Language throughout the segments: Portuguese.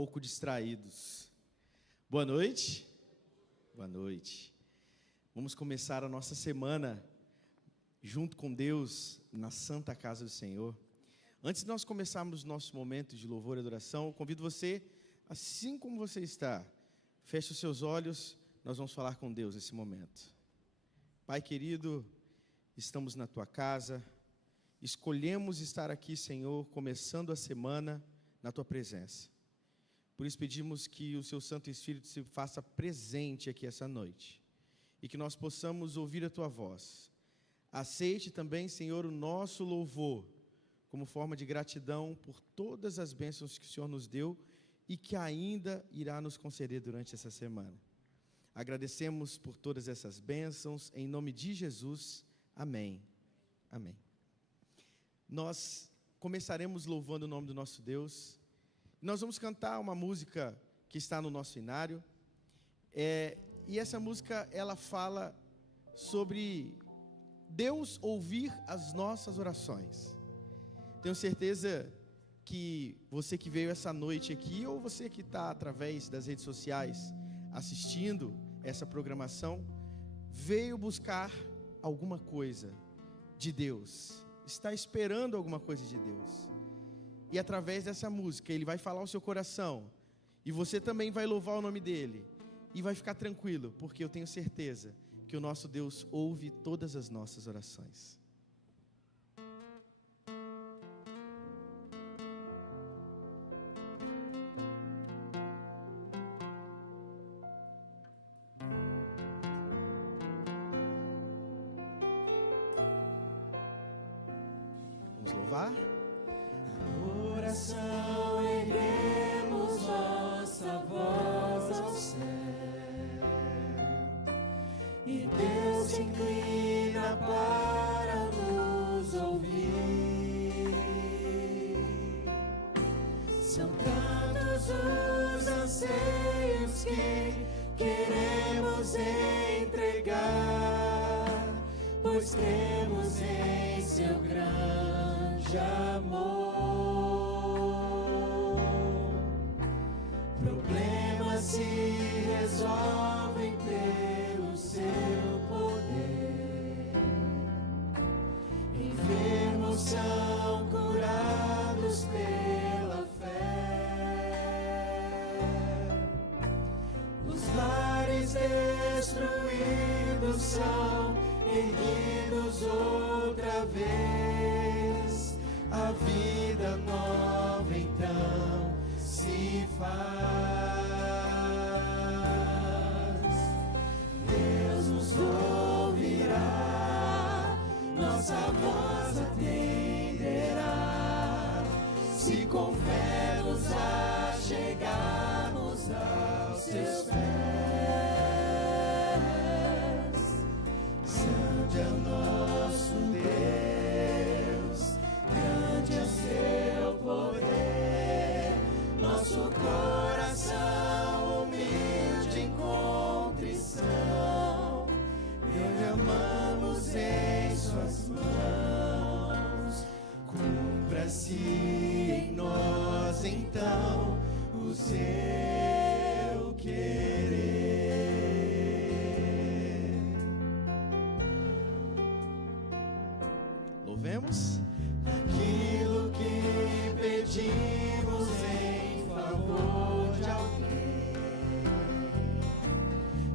pouco distraídos. Boa noite. Boa noite. Vamos começar a nossa semana junto com Deus na Santa Casa do Senhor. Antes de nós começarmos nosso momento de louvor e adoração, eu convido você, assim como você está, feche os seus olhos, nós vamos falar com Deus nesse momento. Pai querido, estamos na Tua casa, escolhemos estar aqui, Senhor, começando a semana na Tua presença. Por isso pedimos que o Seu Santo Espírito se faça presente aqui essa noite e que nós possamos ouvir a Tua voz. Aceite também, Senhor, o nosso louvor como forma de gratidão por todas as bênçãos que o Senhor nos deu e que ainda irá nos conceder durante essa semana. Agradecemos por todas essas bênçãos, em nome de Jesus, amém. Amém. Nós começaremos louvando o nome do nosso Deus. Nós vamos cantar uma música que está no nosso inário, e essa música, ela fala sobre Deus ouvir as nossas orações. Tenho certeza que você que veio essa noite aqui, ou você que está através das redes sociais assistindo essa programação, veio buscar alguma coisa de Deus, está esperando alguma coisa de Deus. E através dessa música, Ele vai falar ao seu coração, e você também vai louvar o nome dEle, e vai ficar tranquilo, porque eu tenho certeza que o nosso Deus ouve todas as nossas orações. Vamos louvar? Oração, erguemos nossa voz ao céu, e Deus se inclina para nos ouvir. São tantos os anseios que queremos entregar, pois cremos em seu grande amor. Problemas se resolvem pelo seu poder, enfermos são curados pela fé, os lares destruídos são erguidos outra vez, a vida nova então se faz. Deus nos ouvirá, nossa voz atenderá, se com fé nos achegarmos aos seus pés. Santo é o nosso Deus, grande é o seu poder, nosso coração humilde em contrição, derramamos em suas mãos. Cumpra-se em nós então o seu querer. Louvemos Aquilo que pedimos em favor de alguém,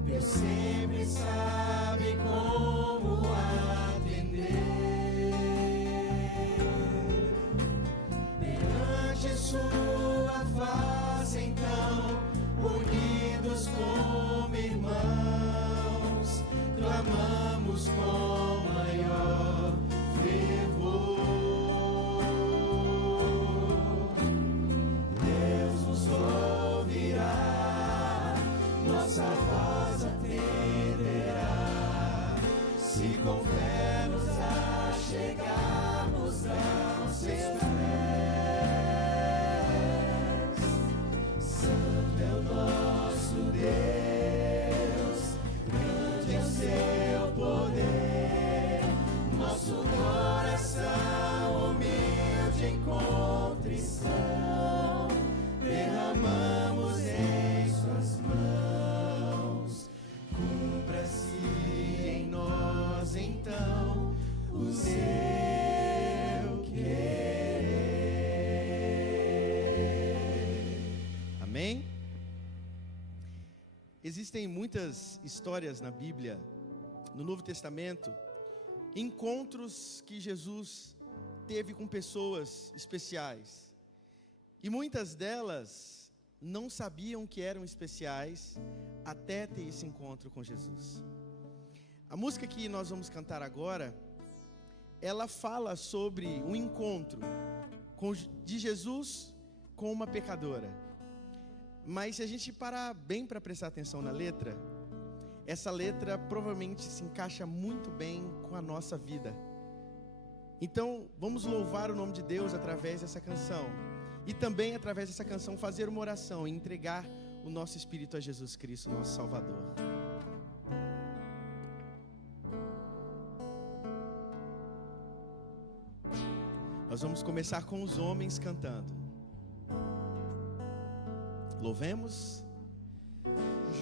Deus sempre sabe como atender. Perante sua face então, unidos como irmãos, clamamos com maior fervor. Deus nos ouvirá, nossa voz atenderá, se com fé nos achegarmos aos seus pés. Santo é o nosso Deus, grande é o seu poder, nosso coração humilde em contrição, derramando Amém? Existem muitas histórias na Bíblia, no Novo Testamento, encontros que Jesus teve com pessoas especiais. E muitas delas não sabiam que eram especiais até ter esse encontro com Jesus. A música que nós vamos cantar agora, ela fala sobre um encontro de Jesus com uma pecadora. Mas se a gente parar bem para prestar atenção na letra, essa letra provavelmente se encaixa muito bem com a nossa vida. Então, vamos louvar o nome de Deus através dessa canção. E também, através dessa canção, fazer uma oração e entregar o nosso espírito a Jesus Cristo, nosso Salvador. Nós vamos começar com os homens cantando. Louvemos.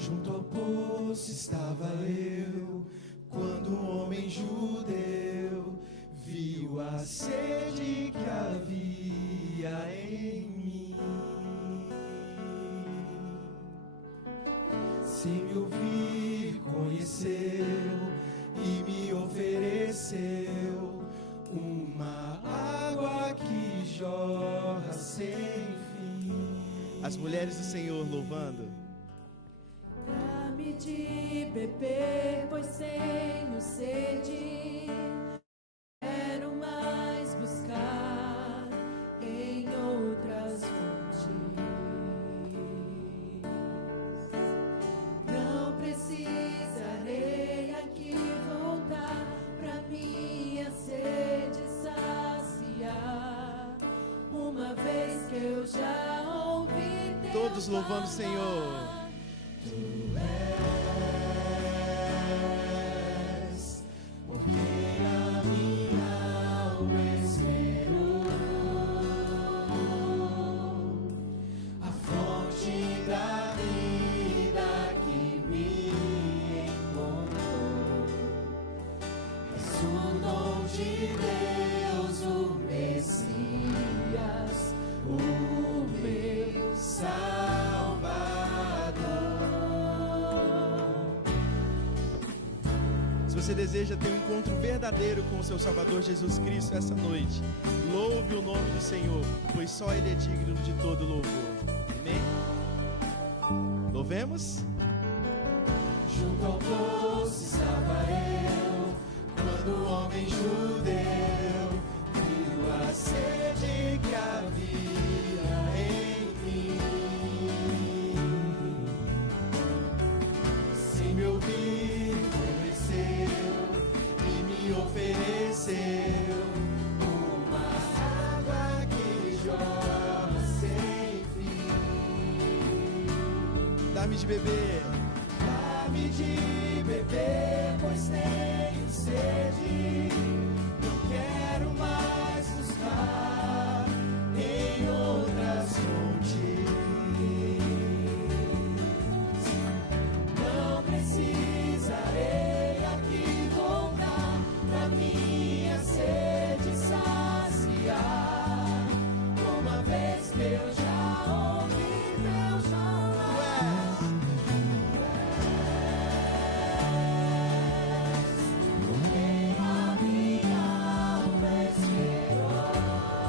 Junto ao poço estava eu, quando um homem judeu viu a sede que havia em mim. Se me ouvir, conheceu e me ofereceu uma água que jorra sem fim. As mulheres do Senhor louvando. Dá-me de beber, pois tenho sede. Quero mais buscar em outras fontes. Não precisarei aqui voltar pra minha sede saciar, uma vez que eu já ouvi Deus Todos louvando o Senhor. Tu és, porque a minha alma esperou a fonte da vida que me encontrou. És o dom de Deus, o Messias, o meu Se você deseja ter um encontro verdadeiro com o seu Salvador Jesus Cristo essa noite, louve o nome do Senhor, pois só Ele é digno de todo louvor. Amém? Louvemos? Junto ao poço estava eu, quando o homem judeu viu a sede que havia em mim. Se me ouvir, conheceu e me ofereceu uma água que jorra sem fim. Dá-me de beber. Dá-me de beber, pois tenho sede. Não quero mais buscar em outras fontes. Não precisarei aqui voltar pra minha sede saciar, uma vez que eu já ouvi Deus falar. Porque a minha alma esperou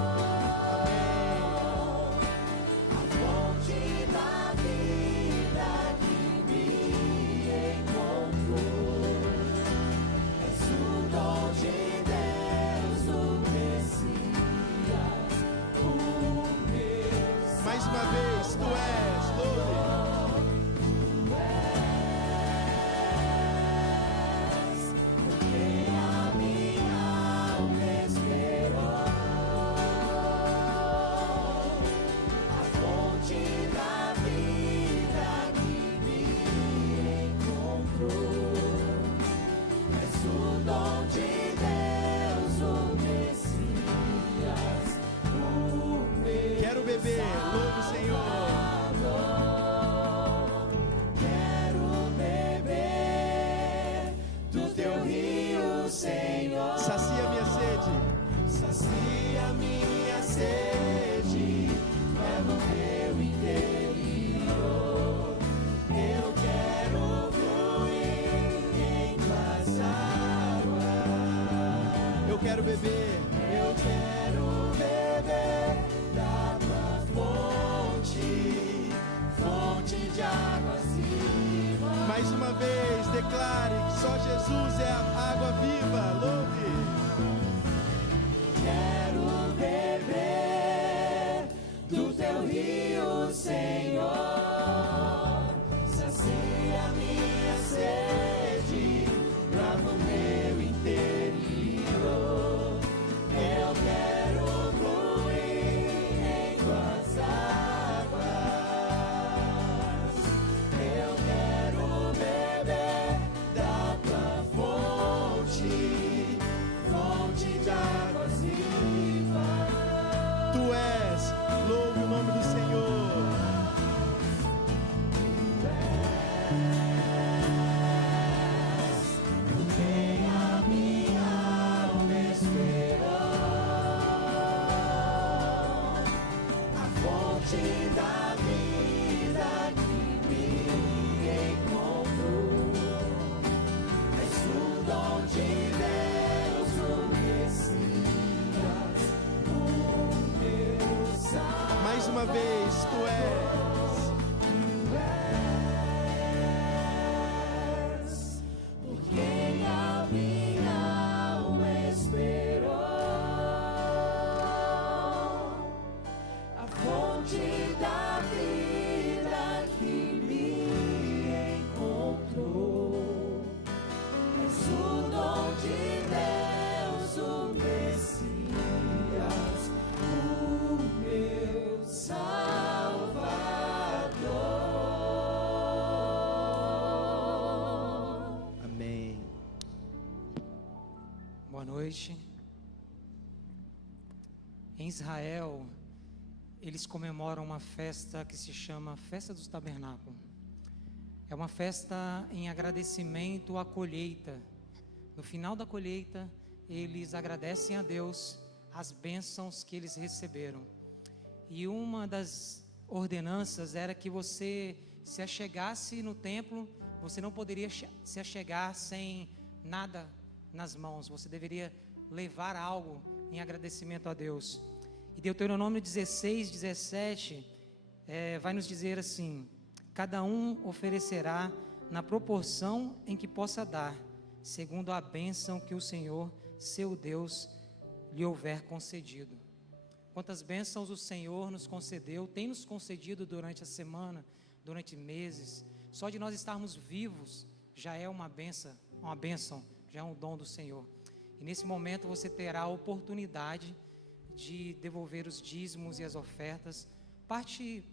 quero beber. Eu quero beber da tua fonte, fonte de águas vivas. Mais uma vez, declare que só Jesus é a água viva. Louve. Quero beber do teu rio, Senhor. Sacia minha sede, lava o meu interior. Eu quero fluir em tuas águas. Eu quero beber da tua fonte, fonte de águas vivas. Tu és, louve o nome do Senhor. Quem a minha alma esperou, a fonte da vida que me encontrou. És o dom de Deus, o Messias, o meu Salvador. Mais uma vez, tu és. Por quem a minha alma esperou, a fonte da vida que me encontrou. És o dom de Deus, o Messias, o meu Salvador. Amém. Boa noite. Em Israel, eles comemoram uma festa que se chama Festa dos Tabernáculos. É uma festa em agradecimento à colheita. No final da colheita, eles agradecem a Deus as bênçãos que eles receberam. E uma das ordenanças era que você se achegasse no templo, você não poderia se achegar sem nada nas mãos. Você deveria levar algo em agradecimento a Deus. E Deuteronômio 16, 17 vai nos dizer assim: cada um oferecerá na proporção em que possa dar, segundo a bênção que o Senhor, seu Deus, lhe houver concedido. Quantas bênçãos o Senhor nos concedeu, tem nos concedido durante a semana, durante meses. Só de nós estarmos vivos já é uma bênção, já é um dom do Senhor. E nesse momento você terá a oportunidade de devolver os dízimos e as ofertas, parte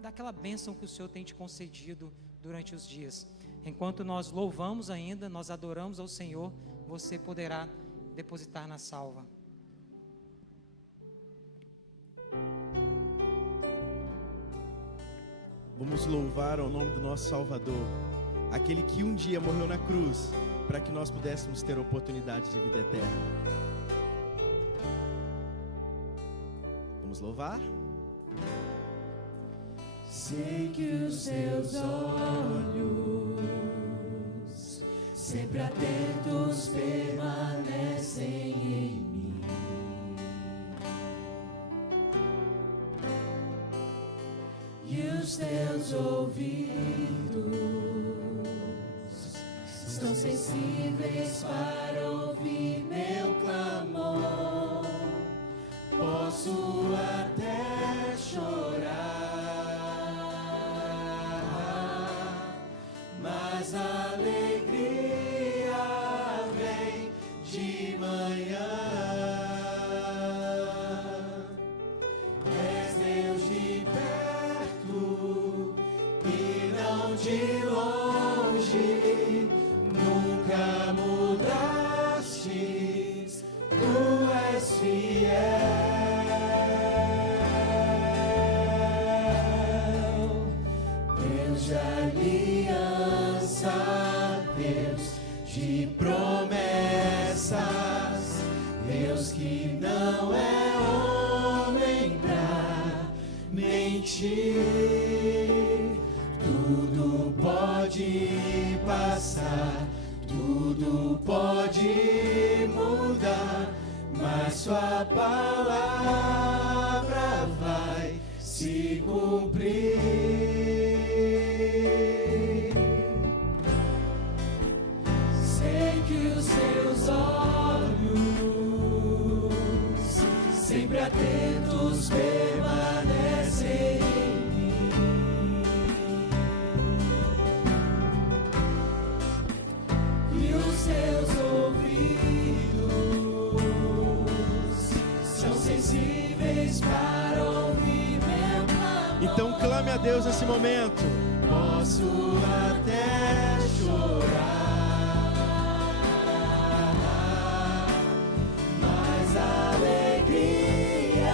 daquela bênção que o Senhor tem te concedido durante os dias. Enquanto nós louvamos ainda, nós adoramos ao Senhor, você poderá depositar na salva. Vamos louvar ao nome do nosso Salvador, aquele que um dia morreu na cruz, para que nós pudéssemos ter a oportunidade de vida eterna. Vamos louvar? Sei que os seus olhos, sempre atentos, permanecem em mim. E os teus ouvidos estão sensíveis para ouvir meu clamor. Posso até chorar, mas a alegria vem de manhã. És Deus de perto e não de longe, nunca mudastes, tu és fiel. Deus de aliança, Deus de promessas, Deus que não é homem pra mentir. Tudo pode passar, tudo pode mudar, sua palavra vai se cumprir. Sei que os seus olhos, sempre atentos, permanecem em mim. E os seus ouvidos são sensíveis para ouvir meu clamor. Então clame a Deus nesse momento. Posso até chorar, mas a alegria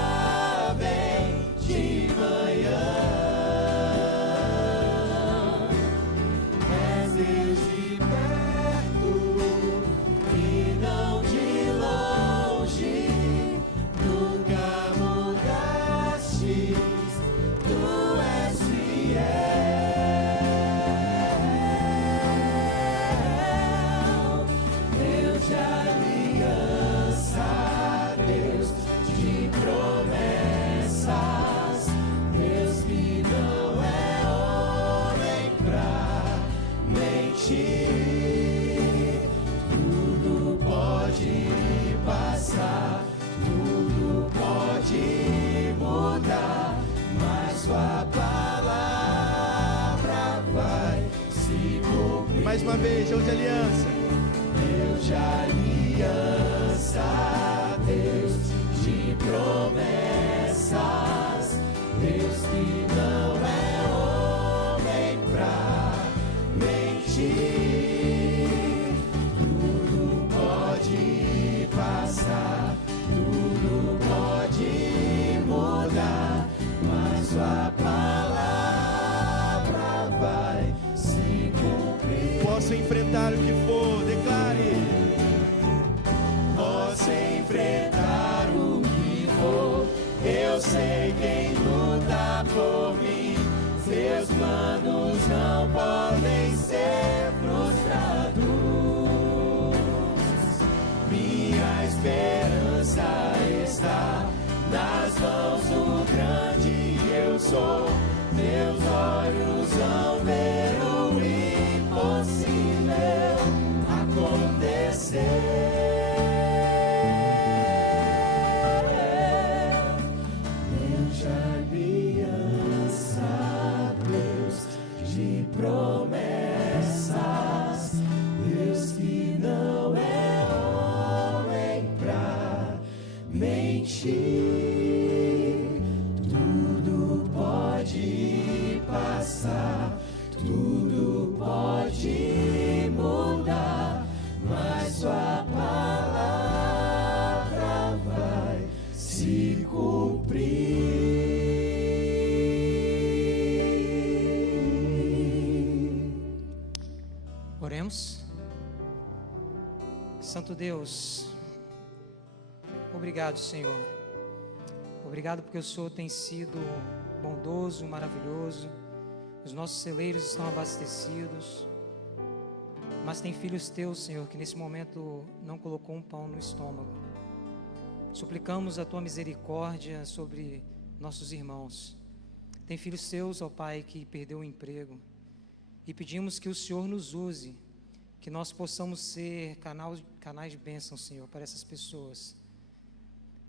vem de manhã. És Deus de perto e não de longe, nunca mudastes, tu és fiel. Deus de aliança, Deus de promessas, Deus que não é homem pra mentir. Tudo pode passar, tudo pode mudar, mas sua palavra vai se cumprir. Mais uma vez, Deus de aliança. Deus de aliança, Deus de promessas, Deus que não é homem pra mentir. Tudo pode passar, tudo pode mudar, mas sua palavra vai se cumprir. Posso enfrentar o que for, declare. Posso enfrentar o que for, eu sei quem luta por mim. Seus planos não podem ser frustrados. Minha esperança está nas mãos do grande eu sou. Meus olhos vão ver o impossível acontecer. Deus de aliança, Deus de promessas, Deus que não é homem pra mentir. Tudo pode passar, tudo pode mudar, mas sua palavra vai se cumprir. Oremos. Santo Deus, obrigado, Senhor. Obrigado porque o Senhor tem sido bondoso, maravilhoso. Os nossos celeiros estão abastecidos. Mas tem filhos teus, Senhor, que nesse momento não colocou um pão no estômago. Suplicamos a tua misericórdia sobre nossos irmãos. Tem filhos teus, ó Pai, que perdeu o emprego. E pedimos que o Senhor nos use, que nós possamos ser canais de bênção, Senhor, para essas pessoas.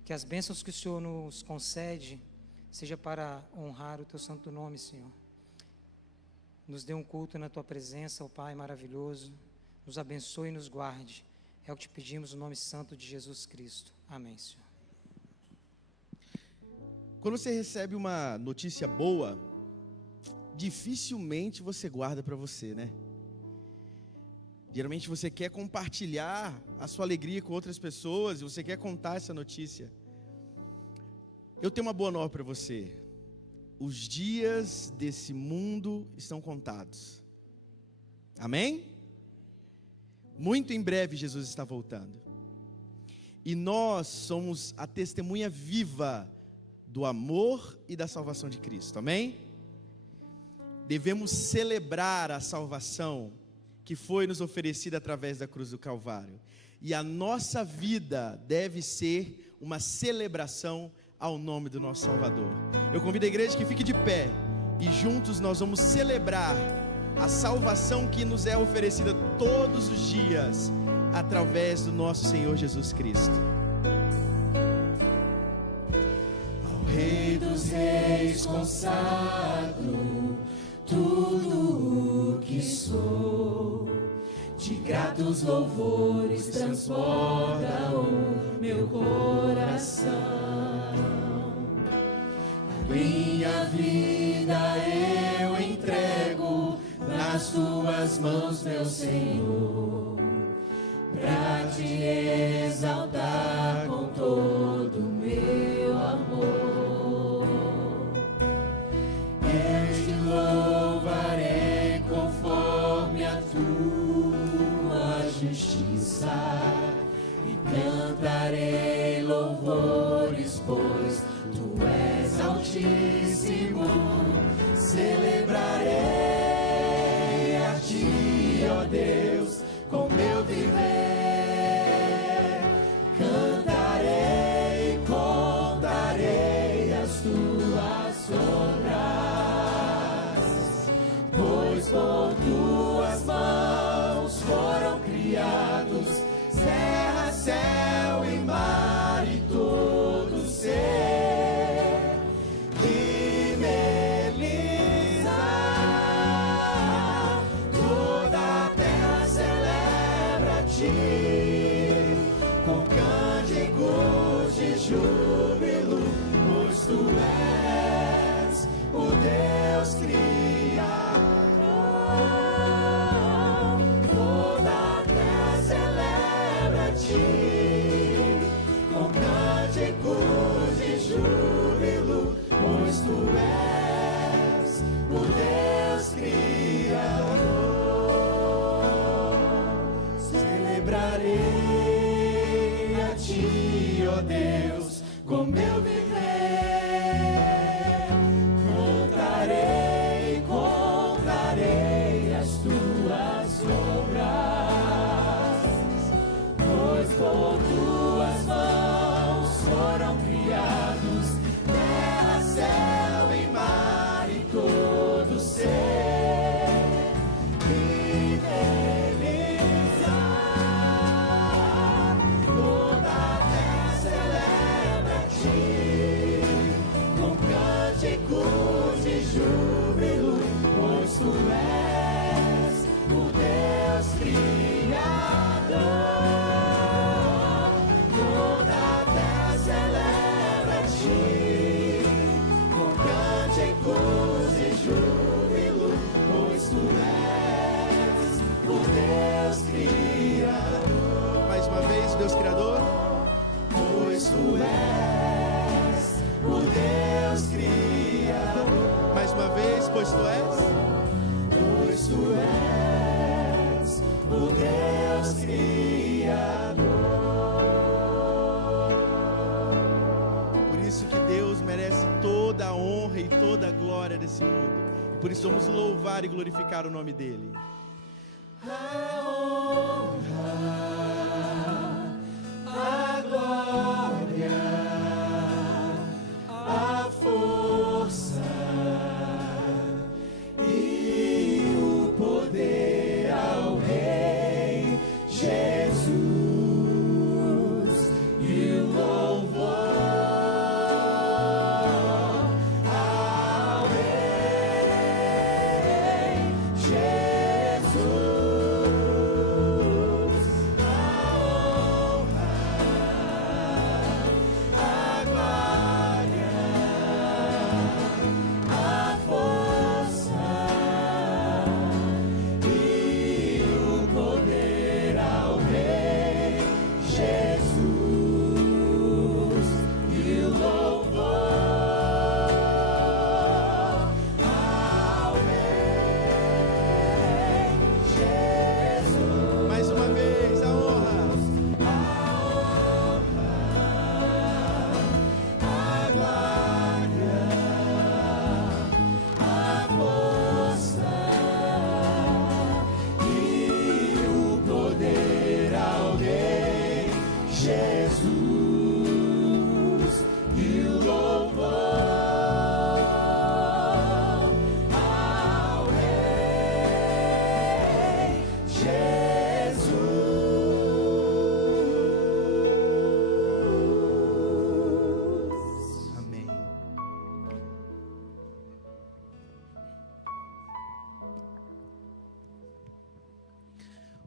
Que as bênçãos que o Senhor nos concede seja para honrar o teu santo nome, Senhor. Nos dê um culto na tua presença, ó Pai maravilhoso. Nos abençoe e nos guarde. É o que te pedimos no nome santo de Jesus Cristo. Amém, Senhor. Quando você recebe uma notícia boa, dificilmente você guarda para você, né? Geralmente você quer compartilhar a sua alegria com outras pessoas, e você quer contar essa notícia. Eu tenho uma boa nova para você. Os dias desse mundo estão contados. Amém? Muito em breve Jesus está voltando. E nós somos a testemunha viva do amor e da salvação de Cristo. Amém? Devemos celebrar a salvação que foi nos oferecida através da cruz do Calvário. E a nossa vida deve ser uma celebração ao nome do nosso Salvador. Eu convido a igreja que fique de pé e juntos nós vamos celebrar a salvação que nos é oferecida todos os dias através do nosso Senhor Jesus Cristo. Ao Rei dos Reis consagro tudo o que sou, de gratos louvores transborda o meu coração. A minha vida eu entrego nas tuas mãos, meu Senhor, pra te exaltar com todo o meu amor. Eu te louvarei conforme a tua justiça e cantarei louvores, pois tu és altíssimo. Celebrarei a ti, ó Deus, com meu viver. Cantarei e contarei as tuas obras, pois por tuas mãos foram criados terra, céu e mar e todo ser que neles há. Toda a terra celebra a ti com cânticos de júbilo, pois tu és o Deus Criador. Toda a terra celebra a ti com cânticos de júbilo, pois tu és o Deus Criador. Celebrarei a ti, ó Deus, com meu viver. Cantarei e contarei as tuas obras, pois por tuas mãos foram criados terra, céu e mar e todo ser que neles há. Toda a terra celebra a ti com cânticos de júbilo, pois tu és o Deus Criador. Toda a terra celebra a ti com cânticos de júbilo, pois tu és o Deus Criador. Mais uma vez, Deus Criador. Pois tu és o Deus Criador. Mais uma vez, pois tu és. Pois tu és o Deus Criador. Por isso que Deus merece toda a honra e toda a glória desse mundo. E por isso vamos louvar e glorificar o nome dele. A honra, a glória, a força e o poder ao Rei Jesus, e o louvor ao Rei Jesus.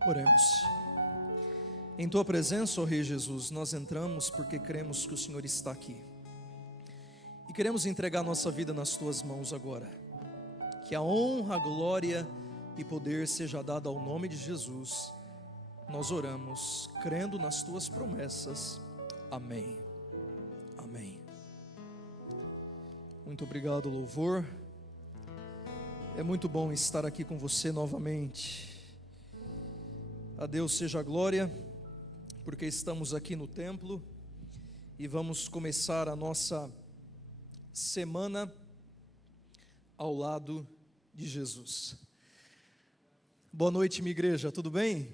Oremos. Em Tua presença, ó Rei Jesus, nós entramos porque cremos que o Senhor está aqui. E queremos entregar nossa vida nas Tuas mãos agora. Que a honra, a glória e poder seja dado ao nome de Jesus. Nós oramos, crendo nas Tuas promessas. Amém. Amém. Muito obrigado, louvor. É muito bom estar aqui com você novamente. A Deus seja a glória, porque estamos aqui no templo e vamos começar a nossa semana ao lado de Jesus. Boa noite, minha igreja, tudo bem?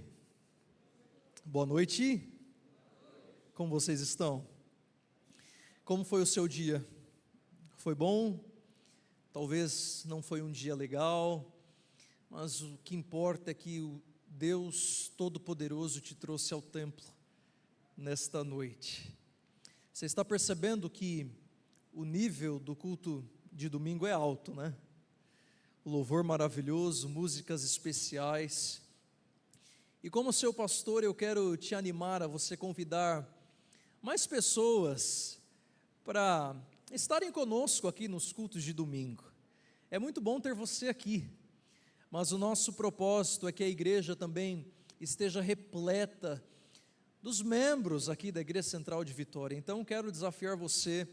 Boa noite. Como vocês estão? Como foi o seu dia? Foi bom? Talvez não foi um dia legal, mas o que importa é que o Deus Todo-Poderoso te trouxe ao templo nesta noite. Você está percebendo que o nível do culto de domingo é alto, né? O louvor maravilhoso, músicas especiais. E como seu pastor, eu quero te animar a você convidar mais pessoas para estarem conosco aqui nos cultos de domingo. É muito bom ter você aqui. Mas o nosso propósito é que a igreja também esteja repleta dos membros aqui da Igreja Central de Vitória. Então quero desafiar você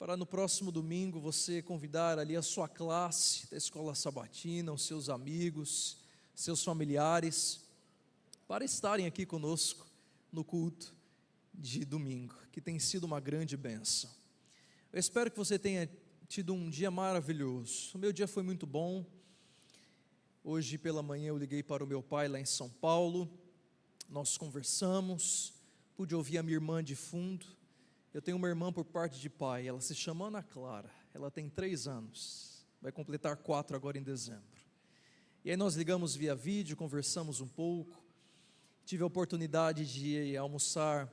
para no próximo domingo você convidar ali a sua classe da escola sabatina, os seus amigos, seus familiares, para estarem aqui conosco no culto de domingo, que tem sido uma grande bênção. Eu espero que você tenha tido um dia maravilhoso. O meu dia foi muito bom. Hoje pela manhã eu liguei para o meu pai lá em São Paulo, nós conversamos, pude ouvir a minha irmã de fundo. Eu tenho uma irmã por parte de pai, ela se chama Ana Clara, ela tem 3 anos, vai completar 4 agora em dezembro. E aí nós ligamos via vídeo, conversamos um pouco, tive a oportunidade de almoçar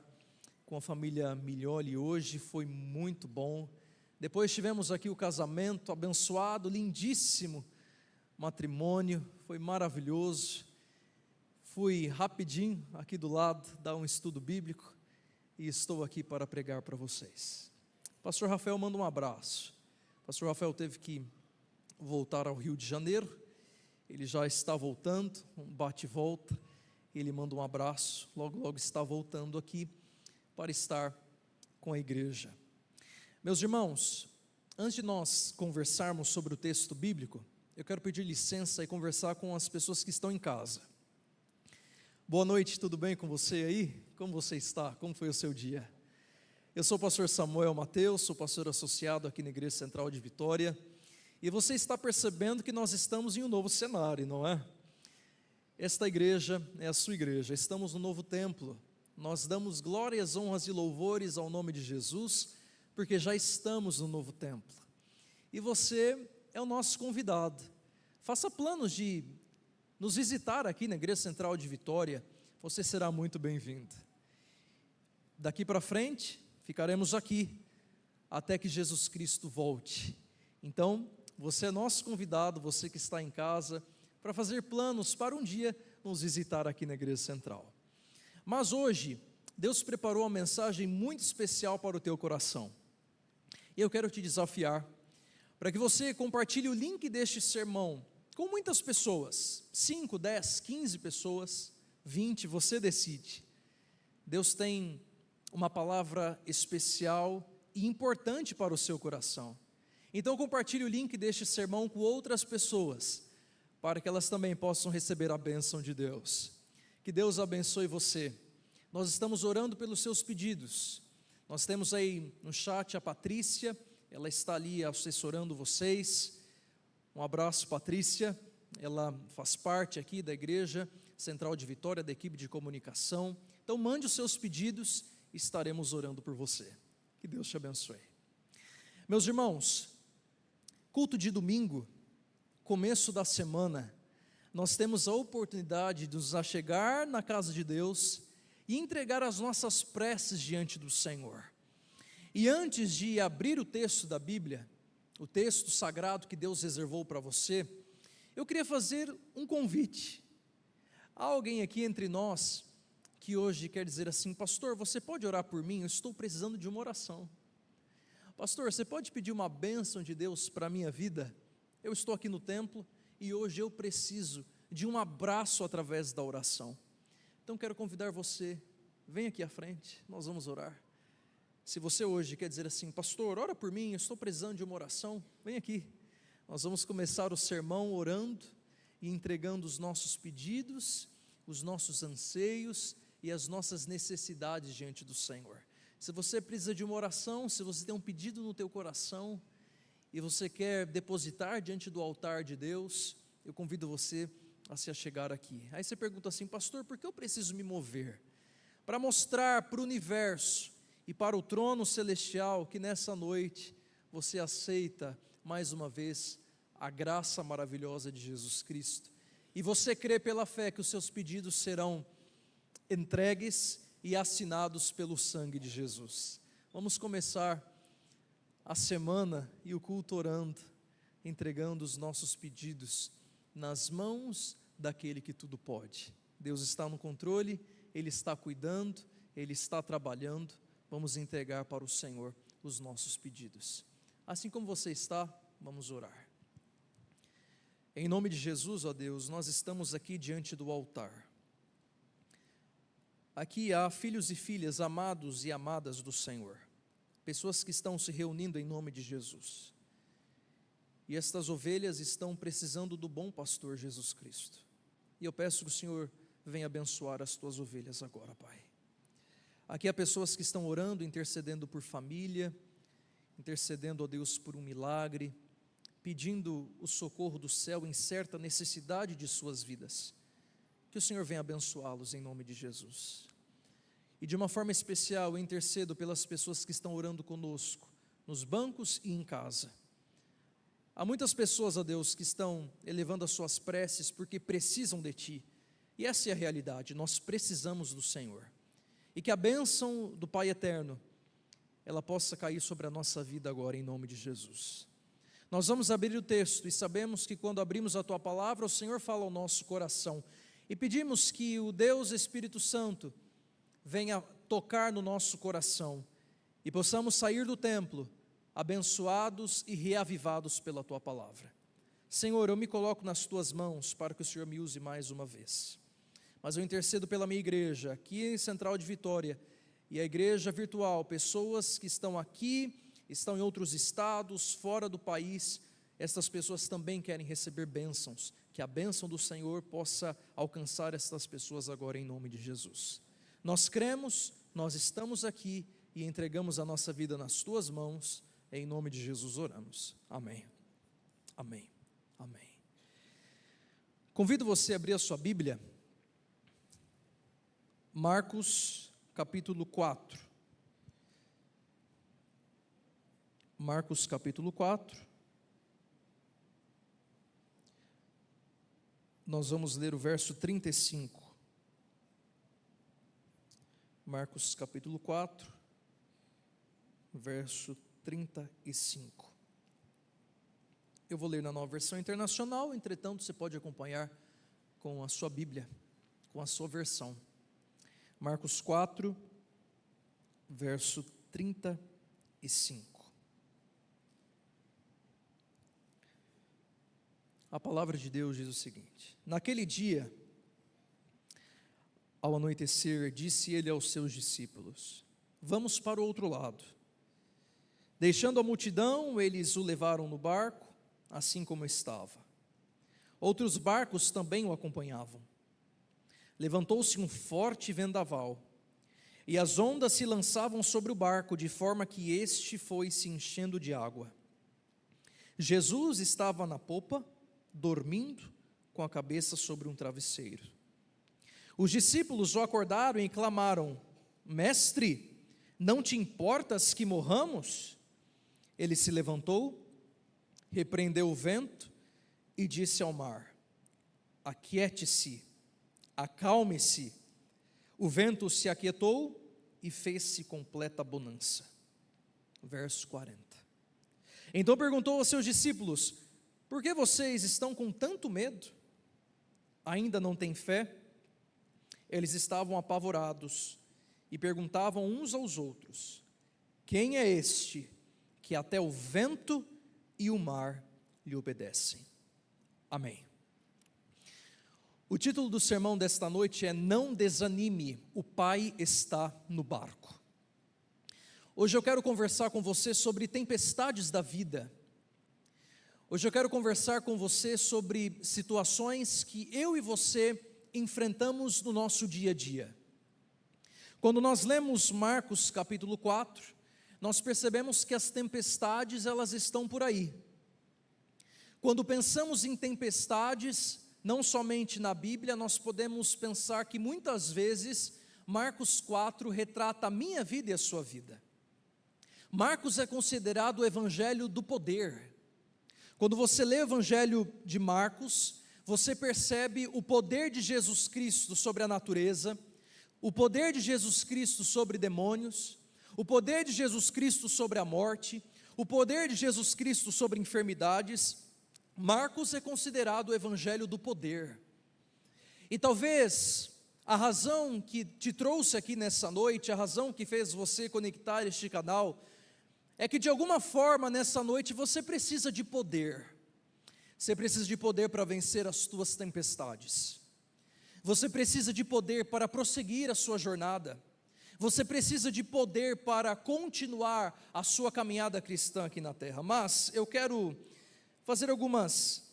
com a família Miglioli hoje, foi muito bom. Depois tivemos aqui o casamento abençoado, lindíssimo, matrimônio, foi maravilhoso. Fui rapidinho aqui do lado dar um estudo bíblico e estou aqui para pregar para vocês. Pastor Rafael manda um abraço. Pastor Rafael teve que voltar ao Rio de Janeiro, ele já está voltando, um bate e volta, ele manda um abraço, logo está voltando aqui para estar com a igreja. Meus irmãos, antes de nós conversarmos sobre o texto bíblico, eu quero pedir licença e conversar com as pessoas que estão em casa. Boa noite, tudo bem com você aí? Como você está? Como foi o seu dia? Eu sou o pastor Samuel Mateus, sou pastor associado aqui na Igreja Central de Vitória, e você está percebendo que nós estamos em um novo cenário, não é? Esta igreja é a sua igreja, estamos no novo templo, nós damos glórias, honras e louvores ao nome de Jesus, porque já estamos no novo templo, e você é o nosso convidado. Faça planos de nos visitar aqui na Igreja Central de Vitória, você será muito bem-vindo. Daqui para frente, ficaremos aqui, até que Jesus Cristo volte. Então, você é nosso convidado, você que está em casa, para fazer planos para um dia nos visitar aqui na Igreja Central. Mas hoje, Deus preparou uma mensagem muito especial para o teu coração. E eu quero te desafiar, para que você compartilhe o link deste sermão com muitas pessoas, 5, 10, 15 pessoas, 20, você decide. Deus tem uma palavra especial e importante para o seu coração. Então compartilhe o link deste sermão com outras pessoas, para que elas também possam receber a bênção de Deus. Que Deus abençoe você. Nós estamos orando pelos seus pedidos. Nós temos aí no chat a Patrícia, ela está ali assessorando vocês. Um abraço, Patrícia, ela faz parte aqui da Igreja Central de Vitória, da equipe de comunicação. Então mande os seus pedidos e estaremos orando por você. Que Deus te abençoe. Meus irmãos, culto de domingo, começo da semana, nós temos a oportunidade de nos achegar na casa de Deus e entregar as nossas preces diante do Senhor. E antes de abrir o texto da Bíblia, o texto sagrado que Deus reservou para você, eu queria fazer um convite. Há alguém aqui entre nós que hoje quer dizer assim: pastor, você pode orar por mim? Eu estou precisando de uma oração. Pastor, você pode pedir uma bênção de Deus para a minha vida? Eu estou aqui no templo e hoje eu preciso de um abraço através da oração. Então quero convidar você, vem aqui à frente, nós vamos orar. Se você hoje quer dizer assim: pastor, ora por mim, eu estou precisando de uma oração, vem aqui. Nós vamos começar o sermão orando e entregando os nossos pedidos, os nossos anseios e as nossas necessidades diante do Senhor. Se você precisa de uma oração, se você tem um pedido no teu coração e você quer depositar diante do altar de Deus, eu convido você a se achegar aqui. Aí você pergunta assim: pastor, por que eu preciso me mover? Para mostrar para o universo e para o trono celestial que nessa noite você aceita mais uma vez a graça maravilhosa de Jesus Cristo, e você crê pela fé que os seus pedidos serão entregues e assinados pelo sangue de Jesus. Vamos começar a semana e o culto orando, entregando os nossos pedidos nas mãos daquele que tudo pode. Deus está no controle, Ele está cuidando, Ele está trabalhando. Vamos entregar para o Senhor os nossos pedidos. Assim como você está, vamos orar. Em nome de Jesus, ó Deus, nós estamos aqui diante do altar. Aqui há filhos e filhas amados e amadas do Senhor, pessoas que estão se reunindo em nome de Jesus. E estas ovelhas estão precisando do bom pastor Jesus Cristo. E eu peço que o Senhor venha abençoar as tuas ovelhas agora, Pai. Aqui há pessoas que estão orando, intercedendo por família, intercedendo, ó Deus, por um milagre, pedindo o socorro do céu em certa necessidade de suas vidas. Que o Senhor venha abençoá-los em nome de Jesus. E de uma forma especial eu intercedo pelas pessoas que estão orando conosco, nos bancos e em casa. Há muitas pessoas, ó Deus, que estão elevando as suas preces porque precisam de Ti. E essa é a realidade, nós precisamos do Senhor. E que a bênção do Pai Eterno, ela possa cair sobre a nossa vida agora em nome de Jesus. Nós vamos abrir o texto e sabemos que quando abrimos a Tua palavra, o Senhor fala ao nosso coração. E pedimos que o Deus Espírito Santo venha tocar no nosso coração e possamos sair do templo abençoados e reavivados pela Tua palavra. Senhor, eu me coloco nas Tuas mãos para que o Senhor me use mais uma vez. Mas eu intercedo pela minha igreja, aqui em Central de Vitória, e a igreja virtual, pessoas que estão aqui, estão em outros estados, fora do país. Estas pessoas também querem receber bênçãos, que a bênção do Senhor possa alcançar estas pessoas agora em nome de Jesus. Nós cremos, nós estamos aqui e entregamos a nossa vida nas Tuas mãos, em nome de Jesus oramos. Amém. Amém. Amém. Convido você a abrir a sua Bíblia, Marcos capítulo 4. Marcos capítulo 4. Nós vamos ler o verso 35. Marcos capítulo 4, verso 35. Eu vou ler na Nova Versão Internacional, entretanto você pode acompanhar com a sua Bíblia, com a sua versão. Marcos 4, verso 35. A palavra de Deus diz o seguinte: naquele dia, ao anoitecer, disse ele aos seus discípulos: vamos para o outro lado. Deixando a multidão, eles o levaram no barco, assim como estava. Outros barcos também o acompanhavam. Levantou-se um forte vendaval, e as ondas se lançavam sobre o barco, de forma que este foi se enchendo de água. Jesus estava na popa, dormindo, com a cabeça sobre um travesseiro. Os discípulos o acordaram e clamaram: Mestre, não te importas que morramos? Ele se levantou, repreendeu o vento e disse ao mar: aquiete-se, acalme-se. O vento se aquietou e fez-se completa bonança. Verso 40. Então perguntou aos seus discípulos: por que vocês estão com tanto medo? Ainda não têm fé? eles estavam apavorados e perguntavam uns aos outros: quem é este que até o vento e o mar lhe obedecem? Amém. O título do sermão desta noite é: Não desanime, o Pai está no barco. Hoje eu quero conversar com você sobre tempestades da vida. Hoje eu quero conversar com você sobre situações que eu e você enfrentamos no nosso dia a dia. Quando nós lemos Marcos capítulo 4, nós percebemos que as tempestades, elas estão por aí. Quando pensamos em tempestades, não somente na Bíblia, nós podemos pensar que muitas vezes Marcos 4 retrata a minha vida e a sua vida. Marcos é considerado o evangelho do poder. Quando você lê o evangelho de Marcos, você percebe o poder de Jesus Cristo sobre a natureza, o poder de Jesus Cristo sobre demônios, o poder de Jesus Cristo sobre a morte, o poder de Jesus Cristo sobre enfermidades. Marcos é considerado o evangelho do poder. E talvez a razão que te trouxe aqui nessa noite, a razão que fez você conectar este canal, é que de alguma forma nessa noite você precisa de poder. Você precisa de poder para vencer as tuas tempestades. Você precisa de poder para prosseguir a sua jornada. Você precisa de poder para continuar a sua caminhada cristã aqui na terra. Mas eu quero fazer algumas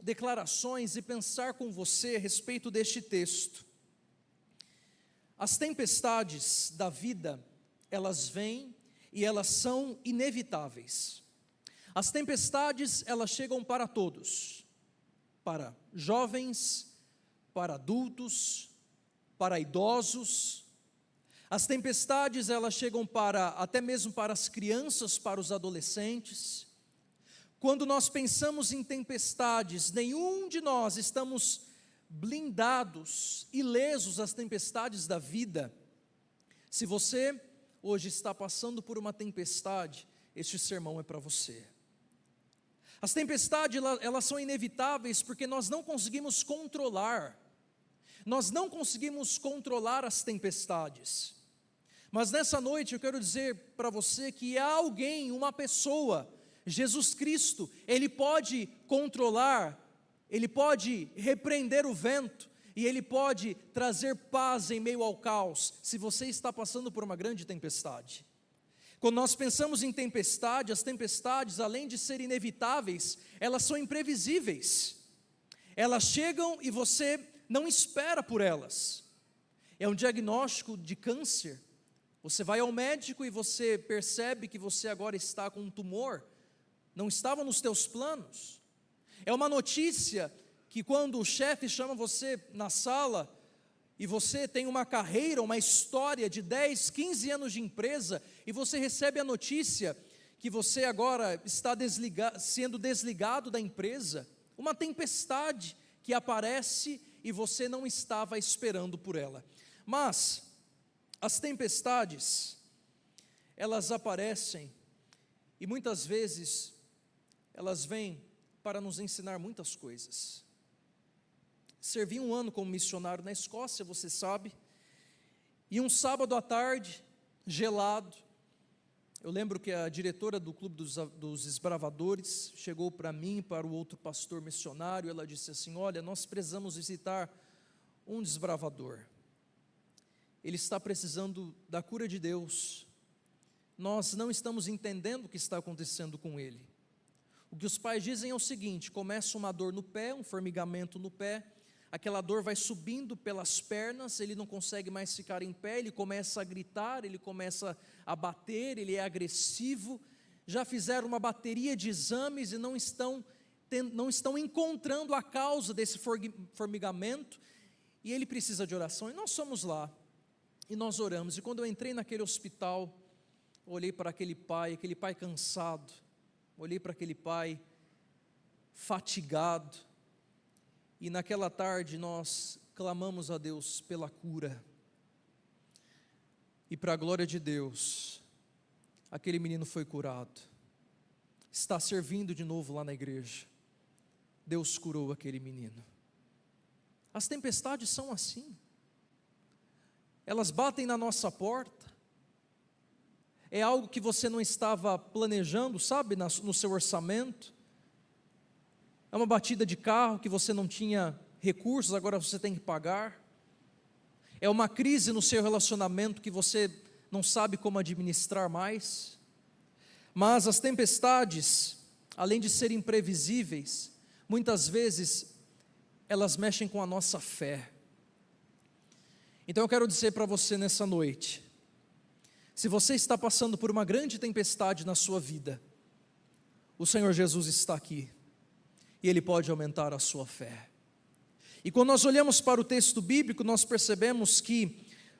declarações e pensar com você a respeito deste texto. As tempestades da vida, elas vêm e elas são inevitáveis. As tempestades, elas chegam para todos, para jovens, para adultos, para idosos. As tempestades, elas chegam até mesmo para as crianças, para os adolescentes. Quando nós pensamos em tempestades, nenhum de nós estamos blindados, ilesos às tempestades da vida. Se você hoje está passando por uma tempestade, este sermão é para você. As tempestades, elas são inevitáveis porque nós não conseguimos controlar. Nós não conseguimos controlar as tempestades. Mas nessa noite eu quero dizer para você que há alguém, uma pessoa, Jesus Cristo, Ele pode controlar, Ele pode repreender o vento, e Ele pode trazer paz em meio ao caos, se você está passando por uma grande tempestade. Quando nós pensamos em tempestade, as tempestades, além de serem inevitáveis, elas são imprevisíveis. Elas chegam e você não espera por elas. É um diagnóstico de câncer. Você vai ao médico e você percebe que você agora está com um tumor. Não estava nos teus planos. É uma notícia que quando o chefe chama você na sala, e você tem uma carreira, uma história de 10, 15 anos de empresa, e você recebe a notícia que você agora está sendo desligado da empresa, uma tempestade que aparece e você não estava esperando por ela. Mas as tempestades, elas aparecem, e muitas vezes elas vêm para nos ensinar muitas coisas. Servi um ano como missionário na Escócia, você sabe, e um sábado à tarde, gelado, eu lembro que a diretora do Clube dos Esbravadores chegou para mim, para o outro pastor missionário, ela disse assim: olha, nós precisamos visitar um desbravador, ele está precisando da cura de Deus, nós não estamos entendendo o que está acontecendo com ele. O que os pais dizem é o seguinte: começa uma dor no pé, um formigamento no pé, aquela dor vai subindo pelas pernas, ele não consegue mais ficar em pé, ele começa a gritar, ele começa a bater, ele é agressivo. Já fizeram uma bateria de exames e não estão encontrando a causa desse formigamento, e ele precisa de oração. E nós fomos lá, e nós oramos, e quando eu entrei naquele hospital, olhei para aquele pai cansado, olhei para aquele pai fatigado, e naquela tarde nós clamamos a Deus pela cura, e para a glória de Deus, aquele menino foi curado, está servindo de novo lá na igreja. Deus curou aquele menino. As tempestades são assim. elas batem na nossa porta. É algo que você não estava planejando, sabe, no seu orçamento. É uma batida de carro que você não tinha recursos, agora você tem que pagar. É uma crise no seu relacionamento que você não sabe como administrar mais. Mas as tempestades, além de serem imprevisíveis, muitas vezes elas mexem com a nossa fé. Então eu quero dizer para você nessa noite, se você está passando por uma grande tempestade na sua vida, o Senhor Jesus está aqui, e Ele pode aumentar a sua fé. E quando nós olhamos para o texto bíblico, nós percebemos que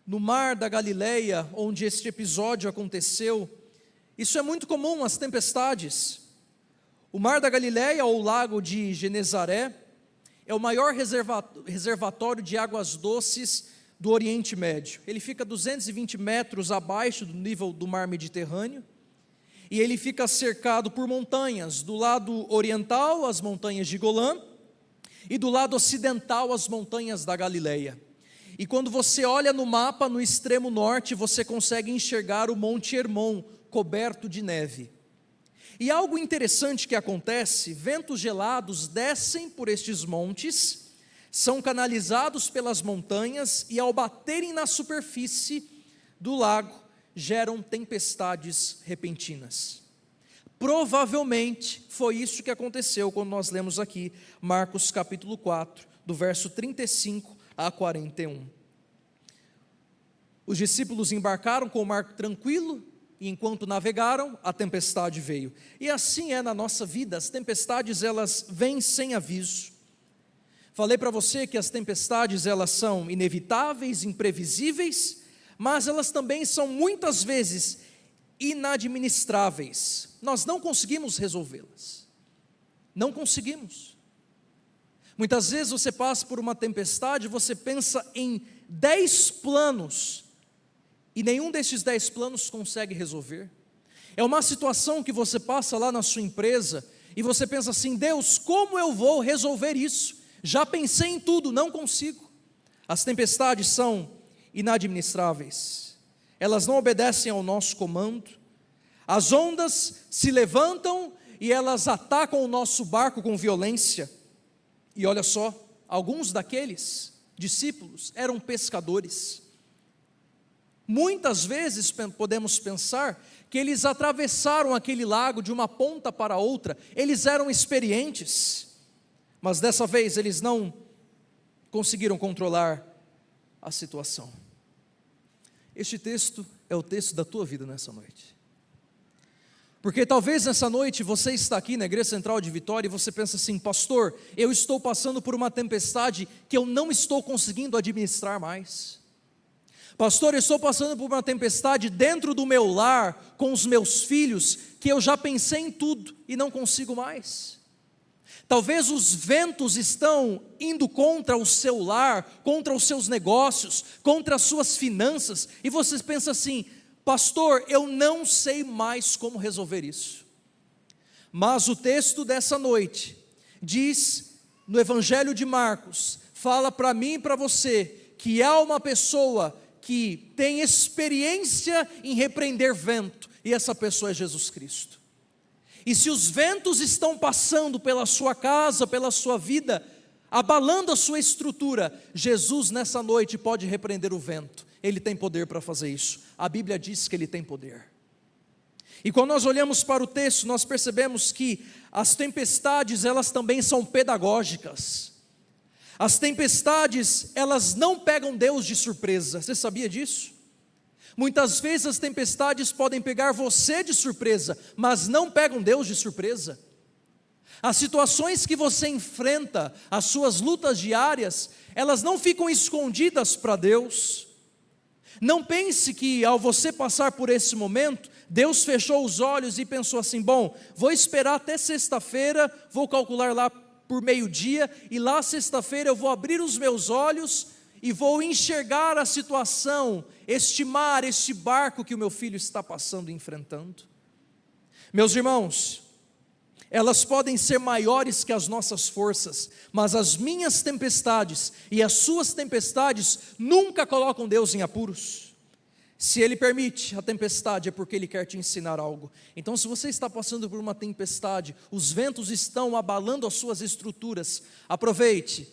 no mar da Galileia, onde este episódio aconteceu, isso é muito comum, as tempestades. O mar da Galileia, ou o lago de Genezaré, é o maior reservatório de águas doces do Oriente Médio. Ele fica 220 metros abaixo do nível do mar Mediterrâneo, e ele fica cercado por montanhas, do lado oriental, as montanhas de Golã, e do lado ocidental, as montanhas da Galileia. E quando você olha no mapa, no extremo norte, você consegue enxergar o Monte Hermon, coberto de neve. E algo interessante que acontece, ventos gelados descem por estes montes, são canalizados pelas montanhas, e ao baterem na superfície do lago, geram tempestades repentinas. Provavelmente foi isso que aconteceu quando nós lemos aqui Marcos capítulo 4, do verso 35 a 41. Os discípulos embarcaram com o mar tranquilo, e enquanto navegaram, a tempestade veio. E assim é na nossa vida, as tempestades elas vêm sem aviso. Falei para você que as tempestades elas são inevitáveis, imprevisíveis, mas elas também são muitas vezes inadministráveis. Nós não conseguimos resolvê-las. Não conseguimos. Muitas vezes você passa por uma tempestade, você pensa em 10 planos, e nenhum desses 10 planos consegue resolver. É uma situação que você passa lá na sua empresa, e você pensa assim: Deus, como eu vou resolver isso? Já pensei em tudo, não consigo. As tempestades são inadministráveis, elas não obedecem ao nosso comando. As ondas se levantam e elas atacam o nosso barco com violência. E olha só, alguns daqueles discípulos eram pescadores. Muitas vezes podemos pensar que eles atravessaram aquele lago de uma ponta para outra, eles eram experientes, mas dessa vez eles não conseguiram controlar a situação. Este texto é o texto da tua vida nessa noite. Porque talvez nessa noite você está aqui na Igreja Central de Vitória e você pensa assim: pastor, eu estou passando por uma tempestade que eu não estou conseguindo administrar mais. Pastor, eu estou passando por uma tempestade dentro do meu lar, com os meus filhos, que eu já pensei em tudo e não consigo mais. Talvez os ventos estão indo contra o seu lar, contra os seus negócios, contra as suas finanças, e você pensa assim: pastor, eu não sei mais como resolver isso. Mas o texto dessa noite diz, no Evangelho de Marcos, fala para mim e para você, que há uma pessoa que tem experiência em repreender vento, e essa pessoa é Jesus Cristo. E se os ventos estão passando pela sua casa, pela sua vida, abalando a sua estrutura, Jesus nessa noite pode repreender o vento. Ele tem poder para fazer isso. A Bíblia diz que Ele tem poder. E quando nós olhamos para o texto, nós percebemos que as tempestades, elas também são pedagógicas. As tempestades, elas não pegam Deus de surpresa. Você sabia disso? Muitas vezes as tempestades podem pegar você de surpresa, mas não pegam Deus de surpresa. As situações que você enfrenta, as suas lutas diárias, elas não ficam escondidas para Deus. Não pense que ao você passar por esse momento, Deus fechou os olhos e pensou assim: bom, vou esperar até sexta-feira, vou calcular lá por meio-dia, e lá sexta-feira eu vou abrir os meus olhos e vou enxergar a situação, este mar, este barco que o meu filho está passando e enfrentando. Meus irmãos, Elas podem ser maiores que as nossas forças, mas as minhas tempestades e as suas tempestades nunca colocam Deus em apuros. Se Ele permite a tempestade, é porque Ele quer te ensinar algo. Então, se você está passando por uma tempestade, os ventos estão abalando as suas estruturas, aproveite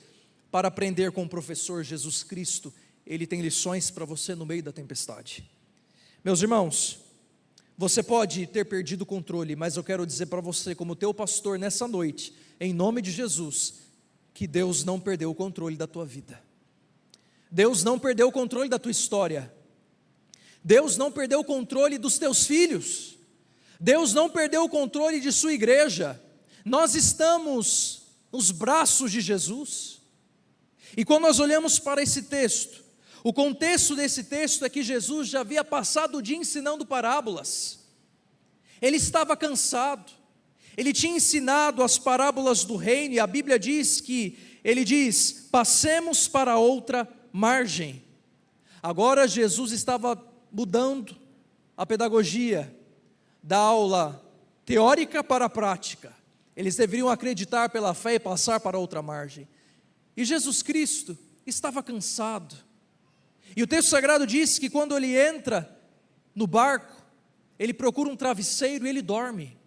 para aprender com o professor Jesus Cristo. Ele tem lições para você no meio da tempestade. Meus irmãos, você pode ter perdido o controle, mas eu quero dizer para você, como teu pastor nessa noite, em nome de Jesus, que Deus não perdeu o controle da tua vida. Deus não perdeu o controle da tua história. Deus não perdeu o controle dos teus filhos. Deus não perdeu o controle de sua igreja. Nós estamos nos braços de Jesus. E quando nós olhamos para esse texto, o contexto desse texto é que Jesus já havia passado o dia ensinando parábolas. Ele estava cansado. Ele tinha ensinado as parábolas do reino, e a Bíblia diz que, ele diz, passemos para outra margem. Agora Jesus estava mudando a pedagogia da aula teórica para a prática. Eles deveriam acreditar pela fé e passar para outra margem. E Jesus Cristo estava cansado. E o texto sagrado diz que quando ele entra no barco, ele procura um travesseiro e ele dorme.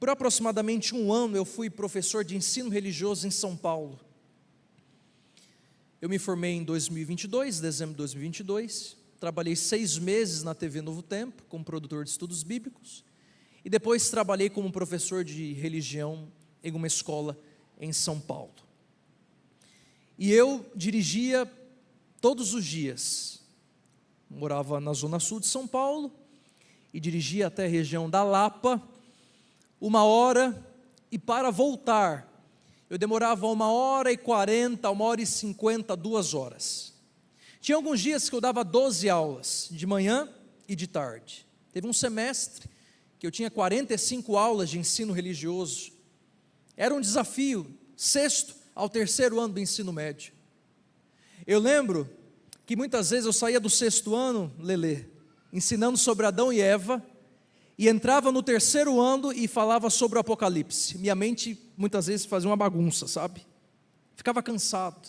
Por aproximadamente 1 ano eu fui professor de ensino religioso em São Paulo. Eu me formei em 2022, dezembro de 2022, trabalhei 6 meses na TV Novo Tempo, como produtor de estudos bíblicos, e depois trabalhei como professor de religião em uma escola em São Paulo. E eu dirigia todos os dias, morava na zona sul de São Paulo, e dirigia até a região da Lapa, 1 hora, e para voltar, eu demorava 1h40, 1h50, 2 horas. Tinha alguns dias que eu dava 12 aulas, de manhã e de tarde. Teve um semestre que eu tinha 45 aulas de ensino religioso. Era um desafio, 6º ao 3º ano do ensino médio. Eu lembro que muitas vezes eu saía do 6º ano, Lelê, ensinando sobre Adão e Eva, e entrava no 3º ano e falava sobre o Apocalipse. Minha mente muitas vezes fazia uma bagunça, sabe? Ficava cansado.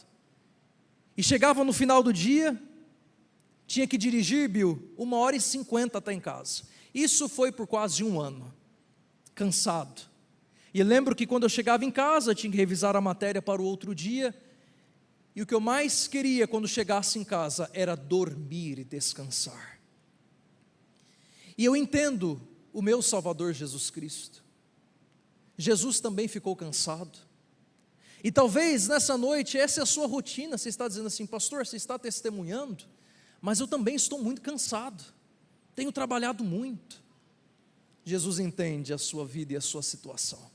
E chegava no final do dia, tinha que dirigir, Bill, 1h50 até em casa. Isso foi por quase 1 ano, cansado. E lembro que quando eu chegava em casa, tinha que revisar a matéria para o outro dia, e o que eu mais queria quando chegasse em casa era dormir e descansar. E eu entendo o meu Salvador Jesus Cristo. Jesus também ficou cansado. E talvez nessa noite, essa é a sua rotina, você está dizendo assim, pastor, você está testemunhando, mas eu também estou muito cansado, tenho trabalhado muito. Jesus entende a sua vida e a sua situação.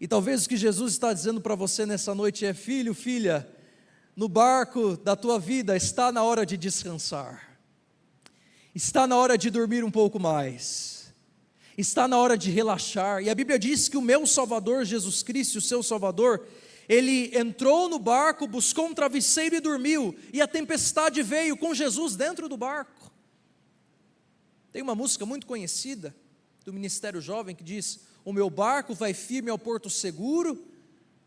E talvez o que Jesus está dizendo para você nessa noite é, filho, filha, no barco da tua vida está na hora de descansar, está na hora de dormir um pouco mais, está na hora de relaxar. E a Bíblia diz que o meu Salvador Jesus Cristo, o seu Salvador, ele entrou no barco, buscou um travesseiro e dormiu, e a tempestade veio com Jesus dentro do barco. Tem uma música muito conhecida do Ministério Jovem que diz, o meu barco vai firme ao porto seguro.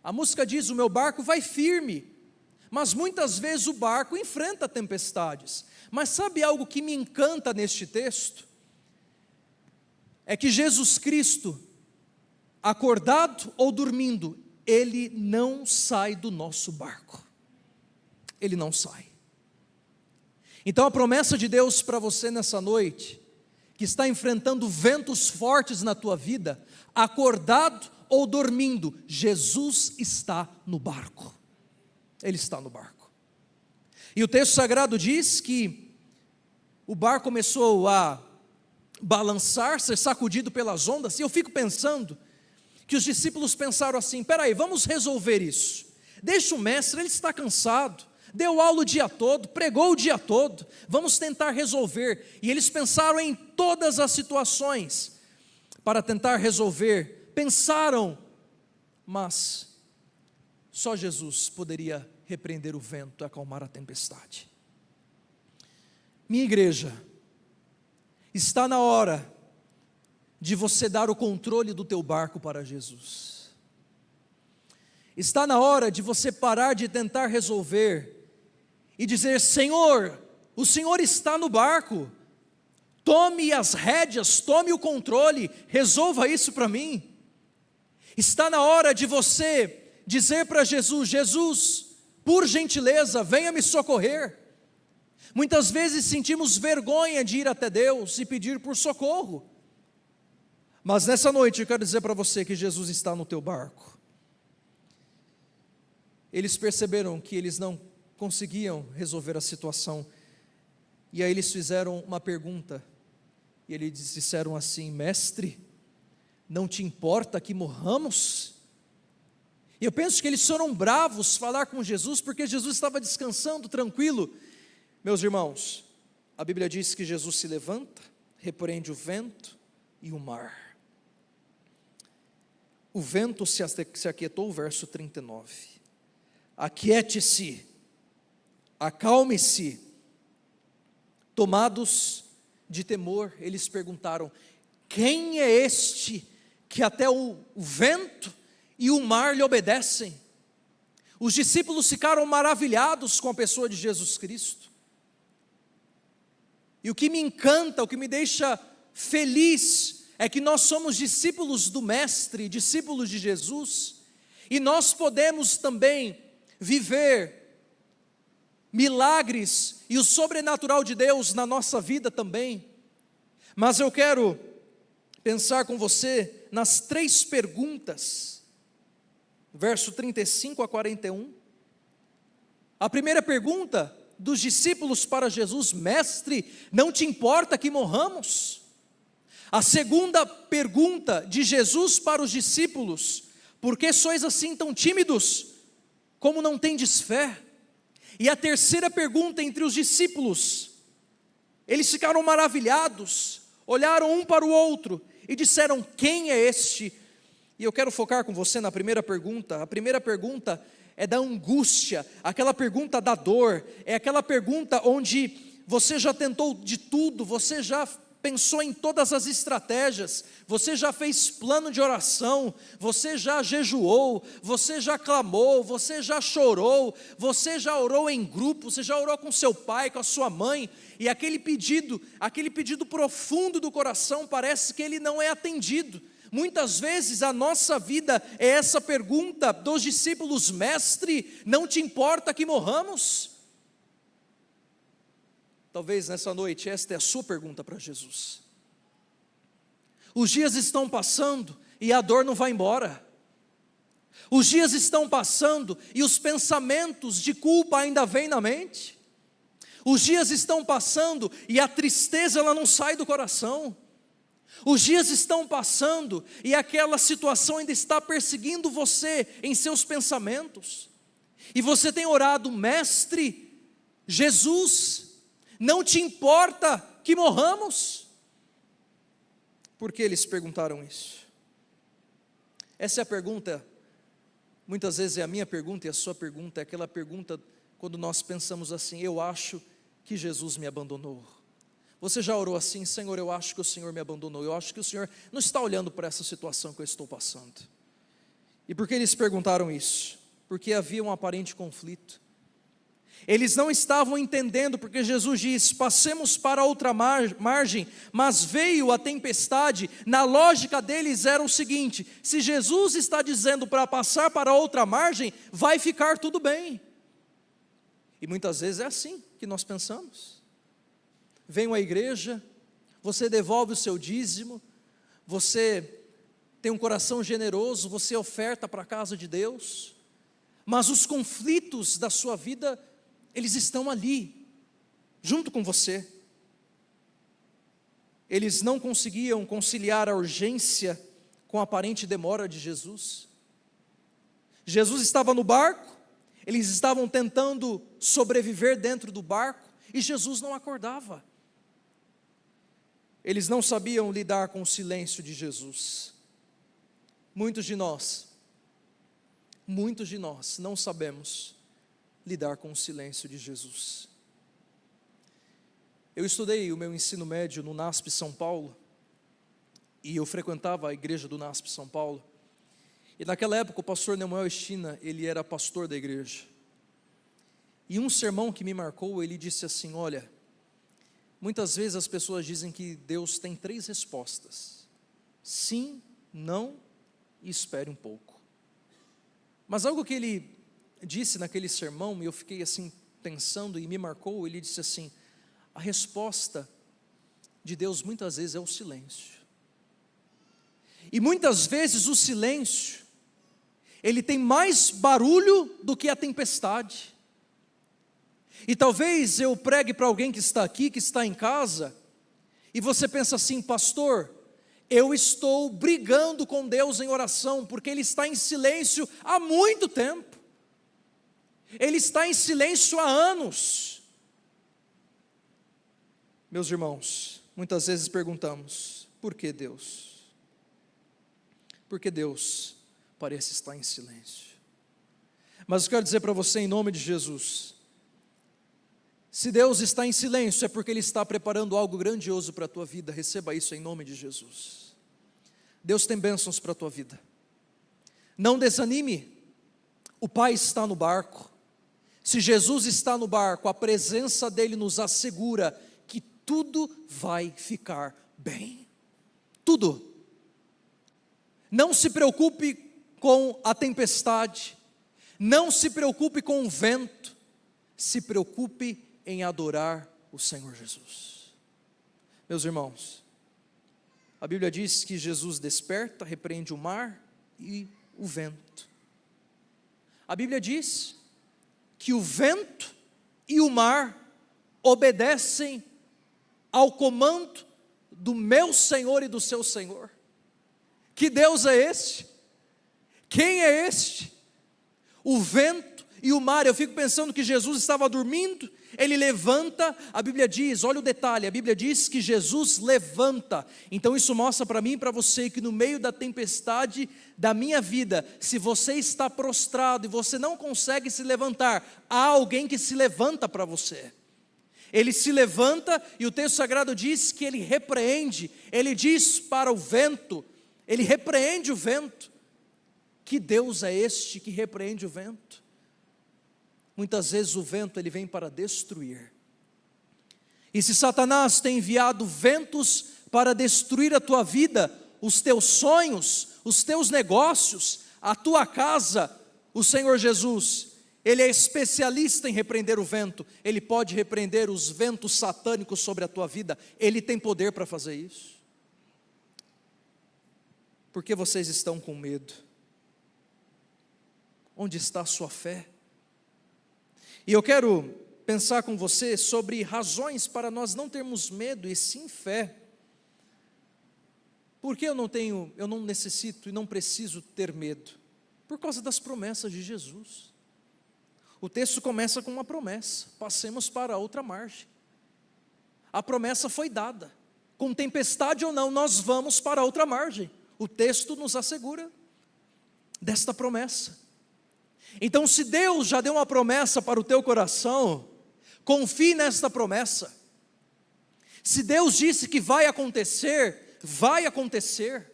A música diz, o meu barco vai firme, mas muitas vezes o barco enfrenta tempestades. Mas sabe algo que me encanta neste texto? É que Jesus Cristo, acordado ou dormindo, Ele não sai do nosso barco, Ele não sai. Então a promessa de Deus para você nessa noite, que está enfrentando ventos fortes na tua vida, acordado ou dormindo, Jesus está no barco, Ele está no barco. E o texto sagrado diz que o barco começou a balançar, ser sacudido pelas ondas, e eu fico pensando, que os discípulos pensaram assim, peraí, vamos resolver isso, deixa o mestre, ele está cansado, deu aula o dia todo, pregou o dia todo, vamos tentar resolver. E eles pensaram em todas as situações, para tentar resolver, pensaram, mas só Jesus poderia repreender o vento e acalmar a tempestade. Minha igreja, está na hora de você dar o controle do teu barco para Jesus. Está na hora de você parar de tentar resolver e dizer: Senhor, o Senhor está no barco, tome as rédeas, tome o controle, resolva isso para mim. Está na hora de você dizer para Jesus: Jesus, por gentileza, venha me socorrer. Muitas vezes sentimos vergonha de ir até Deus e pedir por socorro, mas nessa noite eu quero dizer para você que Jesus está no teu barco. Eles perceberam que eles não conseguiam resolver a situação, e aí eles fizeram uma pergunta, e eles disseram assim: Mestre, não te importa que morramos? E eu penso que eles foram bravos falar com Jesus, porque Jesus estava descansando, tranquilo. Meus irmãos, a Bíblia diz que Jesus se levanta, repreende o vento e o mar. O vento se aquietou, verso 39. Aquiete-se, acalme-se. Tomados de temor, eles perguntaram: quem é este que até o vento e o mar lhe obedecem? Os discípulos ficaram maravilhados com a pessoa de Jesus Cristo. E o que me encanta, o que me deixa feliz, é que nós somos discípulos do Mestre, discípulos de Jesus, e nós podemos também viver milagres e o sobrenatural de Deus na nossa vida também. Mas eu quero pensar com você nas 3 perguntas, verso 35 a 41. A primeira pergunta dos discípulos para Jesus: Mestre, não te importa que morramos? A segunda pergunta de Jesus para os discípulos: por que sois assim tão tímidos? Como não tendes fé? E a terceira pergunta entre os discípulos, eles ficaram maravilhados, olharam um para o outro e disseram: quem é este? E eu quero focar com você na primeira pergunta. A primeira pergunta é da angústia, aquela pergunta da dor, é aquela pergunta onde você já tentou de tudo, você já pensou em todas as estratégias, você já fez plano de oração, você já jejuou, você já clamou, você já chorou, você já orou em grupo, você já orou com seu pai, com a sua mãe, e aquele pedido profundo do coração parece que ele não é atendido. Muitas vezes a nossa vida é essa pergunta dos discípulos: Mestre, não te importa que morramos? Talvez nessa noite esta é a sua pergunta para Jesus. Os dias estão passando e a dor não vai embora. Os dias estão passando e os pensamentos de culpa ainda vêm na mente. Os dias estão passando e a tristeza ela não sai do coração. Os dias estão passando e aquela situação ainda está perseguindo você em seus pensamentos. E você tem orado: Mestre, Jesus, não te importa que morramos? Por que eles perguntaram isso? Essa é a pergunta, muitas vezes é a minha pergunta e a sua pergunta, é aquela pergunta quando nós pensamos assim: eu acho que Jesus me abandonou. Você já orou assim: Senhor, eu acho que o Senhor me abandonou, eu acho que o Senhor não está olhando para essa situação que eu estou passando. E por que eles perguntaram isso? Porque havia um aparente conflito. Eles não estavam entendendo, porque Jesus diz: passemos para outra margem, mas veio a tempestade. Na lógica deles era o seguinte: se Jesus está dizendo para passar para outra margem, vai ficar tudo bem. E muitas vezes é assim que nós pensamos. Venho à igreja, você devolve o seu dízimo, você tem um coração generoso, você oferta para a casa de Deus, mas os conflitos da sua vida, eles estão ali, junto com você. Eles não conseguiam conciliar a urgência com a aparente demora de Jesus. Jesus estava no barco, eles estavam tentando sobreviver dentro do barco, e Jesus não acordava. Eles não sabiam lidar com o silêncio de Jesus. Muitos de nós não sabemos lidar com o silêncio de Jesus. Eu estudei o meu ensino médio no NASP São Paulo, e eu frequentava a igreja do NASP São Paulo. E naquela época o pastor Nemuel Estina, ele era pastor da igreja. E um sermão que me marcou, ele disse assim: olha, muitas vezes as pessoas dizem que Deus tem 3 respostas: sim, não e espere um pouco. Mas algo que ele disse naquele sermão, e eu fiquei assim pensando e me marcou, ele disse assim: a resposta de Deus muitas vezes é o silêncio. E muitas vezes o silêncio, ele tem mais barulho do que a tempestade. E talvez eu pregue para alguém que está aqui, que está em casa, e você pensa assim: pastor, eu estou brigando com Deus em oração, porque Ele está em silêncio há muito tempo. Ele está em silêncio há anos. Meus irmãos, muitas vezes perguntamos: por que Deus? Por que Deus parece estar em silêncio? Mas eu quero dizer para você, em nome de Jesus, se Deus está em silêncio, é porque Ele está preparando algo grandioso para a tua vida. Receba isso em nome de Jesus. Deus tem bênçãos para a tua vida. Não desanime, o Pai está no barco. Se Jesus está no barco, a presença dEle nos assegura que tudo vai ficar bem. Tudo. Não se preocupe com a tempestade, não se preocupe com o vento, se preocupe em adorar o Senhor Jesus. Meus irmãos, a Bíblia diz que Jesus desperta, repreende o mar e o vento. A Bíblia diz que o vento e o mar obedecem ao comando do meu Senhor e do seu Senhor. Que Deus é este? Quem é este? O vento e o mar. Eu fico pensando que Jesus estava dormindo, Ele levanta, a Bíblia diz, olha o detalhe, a Bíblia diz que Jesus levanta. Então isso mostra para mim e para você que no meio da tempestade da minha vida, se você está prostrado e você não consegue se levantar, há alguém que se levanta para você. Ele se levanta e o texto sagrado diz que Ele repreende, Ele diz para o vento, Ele repreende o vento. Que Deus é este que repreende o vento? Muitas vezes o vento ele vem para destruir. E se Satanás tem enviado ventos para destruir a tua vida, os teus sonhos, os teus negócios, a tua casa, o Senhor Jesus, Ele é especialista em repreender o vento. Ele pode repreender os ventos satânicos sobre a tua vida. Ele tem poder para fazer isso. Por que vocês estão com medo? Onde está a sua fé? E eu quero pensar com você sobre razões para nós não termos medo e sim fé. Por que eu não necessito e não preciso ter medo? Por causa das promessas de Jesus. O texto começa com uma promessa: passemos para a outra margem. A promessa foi dada, com tempestade ou não, nós vamos para a outra margem. O texto nos assegura desta promessa. Então, se Deus já deu uma promessa para o teu coração, confie nesta promessa. Se Deus disse que vai acontecer, vai acontecer.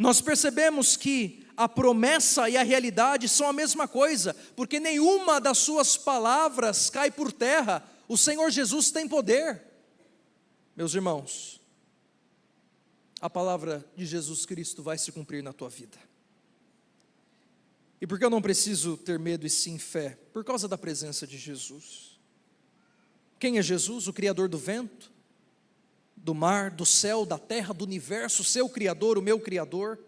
Nós percebemos que a promessa e a realidade são a mesma coisa, porque nenhuma das suas palavras cai por terra. O Senhor Jesus tem poder. Meus irmãos, a palavra de Jesus Cristo vai se cumprir na tua vida. E por que eu não preciso ter medo e sim fé? Por causa da presença de Jesus. Quem é Jesus? O Criador do vento, do mar, do céu, da terra, do universo, o seu Criador, o meu Criador.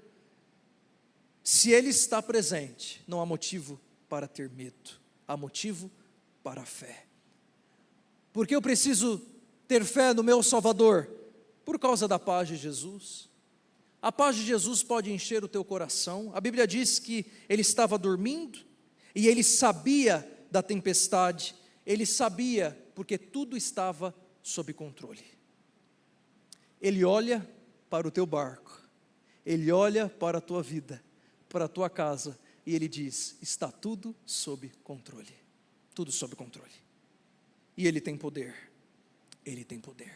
Se Ele está presente, não há motivo para ter medo, há motivo para a fé. Por que eu preciso ter fé no meu Salvador? Por causa da paz de Jesus. A paz de Jesus pode encher o teu coração. A Bíblia diz que Ele estava dormindo e Ele sabia da tempestade. Ele sabia porque tudo estava sob controle. Ele olha para o teu barco, Ele olha para a tua vida, para a tua casa, e Ele diz: está tudo sob controle. Tudo sob controle. E Ele tem poder. Ele tem poder.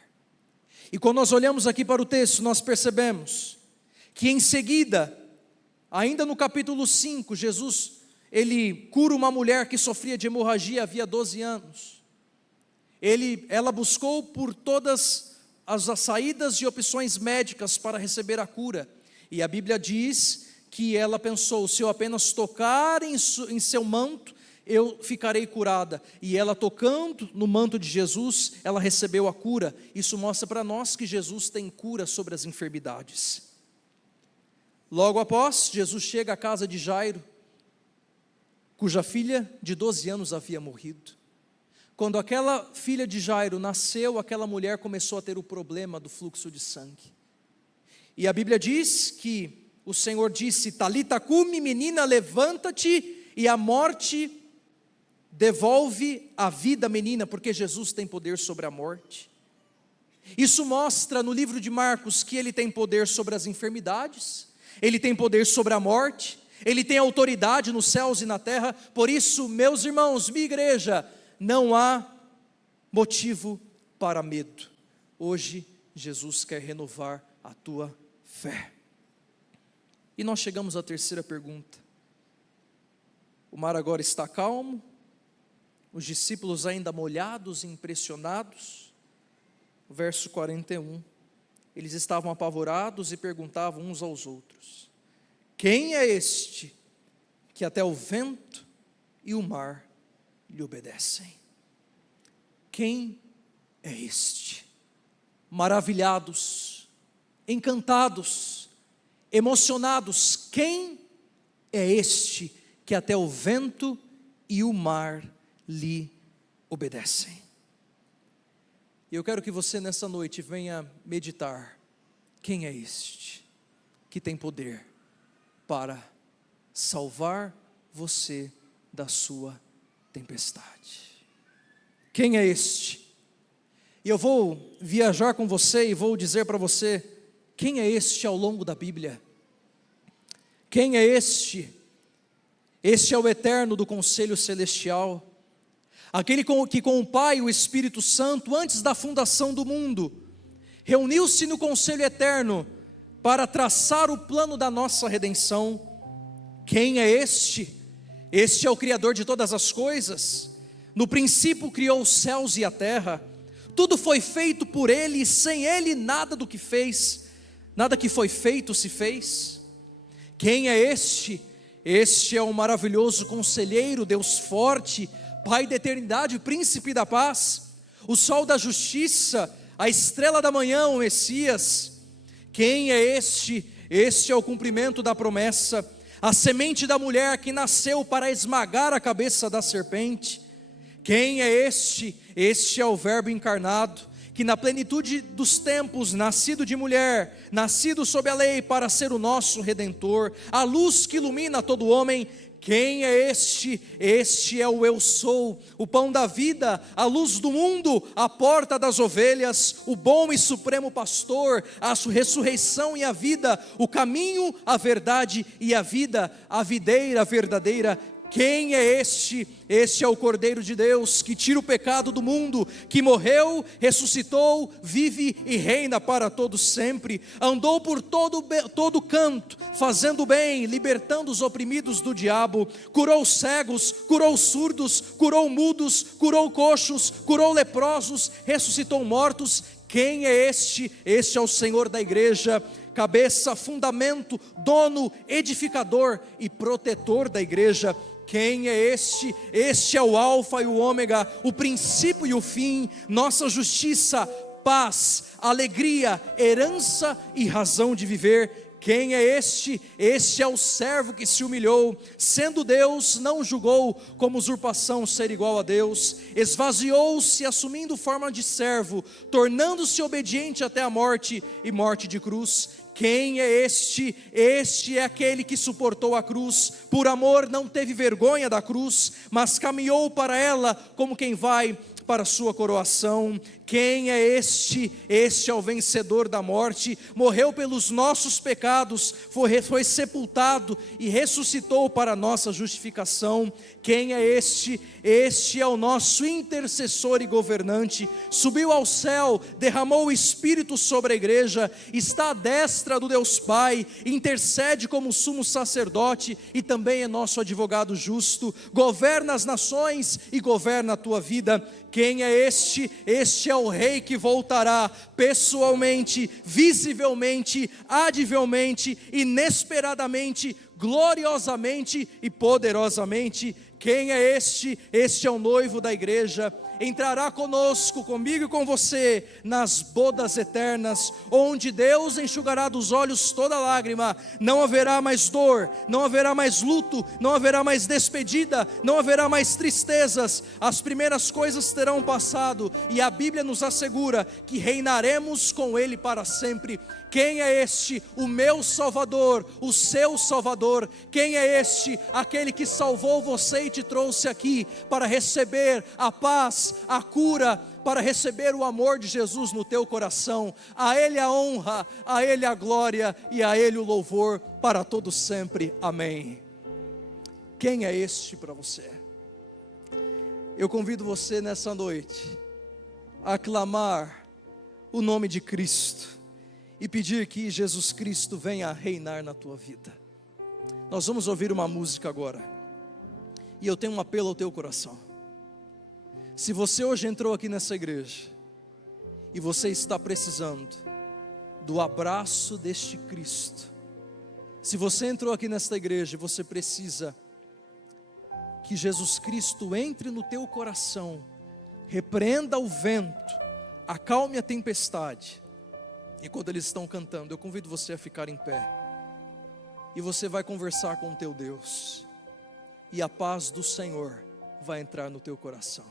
E quando nós olhamos aqui para o texto, nós percebemos que em seguida, ainda no capítulo 5, Jesus, ele cura uma mulher que sofria de hemorragia havia 12 anos. Ela buscou por todas as saídas e opções médicas para receber a cura. E a Bíblia diz que ela pensou: se eu apenas tocar em seu manto, eu ficarei curada. E ela, tocando no manto de Jesus, ela recebeu a cura. Isso mostra para nós que Jesus tem cura sobre as enfermidades. Logo após, Jesus chega à casa de Jairo, cuja filha de 12 anos havia morrido. Quando aquela filha de Jairo nasceu, aquela mulher começou a ter o problema do fluxo de sangue. E a Bíblia diz que o Senhor disse: Talita cumi, menina, levanta-te, e a morte devolve a vida, menina, porque Jesus tem poder sobre a morte. Isso mostra no livro de Marcos que ele tem poder sobre as enfermidades, ele tem poder sobre a morte, ele tem autoridade nos céus e na terra. Por isso, meus irmãos, minha igreja, não há motivo para medo. Hoje, Jesus quer renovar a tua fé. E nós chegamos à terceira pergunta. O mar agora está calmo, os discípulos ainda molhados e impressionados. Verso 41, eles estavam apavorados e perguntavam uns aos outros: quem é este que até o vento e o mar lhe obedecem? Quem é este? Maravilhados, encantados, emocionados, quem é este que até o vento e o mar lhe obedecem? E eu quero que você nessa noite venha meditar: quem é este que tem poder para salvar você da sua tempestade? Quem é este? E eu vou viajar com você e vou dizer para você quem é este ao longo da Bíblia. Quem é este? Este é o eterno do conselho celestial, aquele que com o Pai e o Espírito Santo, antes da fundação do mundo, reuniu-se no conselho eterno para traçar o plano da nossa redenção. Quem é este? Este é o Criador de todas as coisas. No princípio criou os céus e a terra. Tudo foi feito por Ele, e sem Ele nada do que fez, nada que foi feito se fez. Quem é este? Este é o maravilhoso conselheiro, Deus forte, Pai da eternidade, príncipe da paz, o sol da justiça, a estrela da manhã, o Messias. Quem é este? Este é o cumprimento da promessa, a semente da mulher que nasceu para esmagar a cabeça da serpente. Quem é este? Este é o Verbo encarnado, que na plenitude dos tempos, nascido de mulher, nascido sob a lei para ser o nosso Redentor, a luz que ilumina todo homem. Quem é este? Este é o Eu Sou, o pão da vida, a luz do mundo, a porta das ovelhas, o bom e supremo pastor, a ressurreição e a vida, o caminho, a verdade e a vida, a videira verdadeira. Quem é este? Este é o Cordeiro de Deus, que tira o pecado do mundo, que morreu, ressuscitou, vive e reina para todos sempre. Andou por todo canto, fazendo bem, libertando os oprimidos do diabo. Curou cegos, curou surdos, curou mudos, curou coxos, curou leprosos, ressuscitou mortos. Quem é este? Este é o Senhor da igreja, cabeça, fundamento, dono, edificador e protetor da igreja. Quem é este? Este é o Alfa e o Ômega, o princípio e o fim, nossa justiça, paz, alegria, herança e razão de viver. Quem é este? Este é o servo que se humilhou, sendo Deus, não julgou como usurpação ser igual a Deus, esvaziou-se assumindo forma de servo, tornando-se obediente até a morte e morte de cruz. Quem é este? Este é aquele que suportou a cruz, por amor não teve vergonha da cruz, mas caminhou para ela como quem vai para a sua coroação. Quem é este? Este é o vencedor da morte, morreu pelos nossos pecados, foi sepultado e ressuscitou para a nossa justificação. Quem é este? Este é o nosso intercessor e governante, subiu ao céu, derramou o Espírito sobre a igreja, está à destra do Deus Pai, intercede como sumo sacerdote e também é nosso advogado justo, governa as nações e governa a tua vida. Quem é este? Este é o Rei que voltará pessoalmente, visivelmente, adivelmente, inesperadamente, gloriosamente e poderosamente. Quem é este? Este é o noivo da igreja. Entrará conosco, comigo e com você, nas bodas eternas, onde Deus enxugará dos olhos toda lágrima. Não haverá mais dor, não haverá mais luto, não haverá mais despedida, não haverá mais tristezas. As primeiras coisas terão passado, e a Bíblia nos assegura que reinaremos com Ele para sempre. Quem é este? O meu Salvador, o seu Salvador. Quem é este? Aquele que salvou você e te trouxe aqui para receber a paz, a cura, para receber o amor de Jesus no teu coração. A Ele a honra, a Ele a glória e a Ele o louvor para todo sempre. Amém. Quem é este para você? Eu convido você nessa noite a aclamar o nome de Cristo e pedir que Jesus Cristo venha reinar na tua vida. Nós vamos ouvir uma música agora, e eu tenho um apelo ao teu coração. Se você hoje entrou aqui nessa igreja, e você está precisando do abraço deste Cristo, se você entrou aqui nesta igreja e você precisa que Jesus Cristo entre no teu coração, repreenda o vento, acalme a tempestade, e quando eles estão cantando, eu convido você a ficar em pé, e você vai conversar com o teu Deus, e a paz do Senhor vai entrar no teu coração.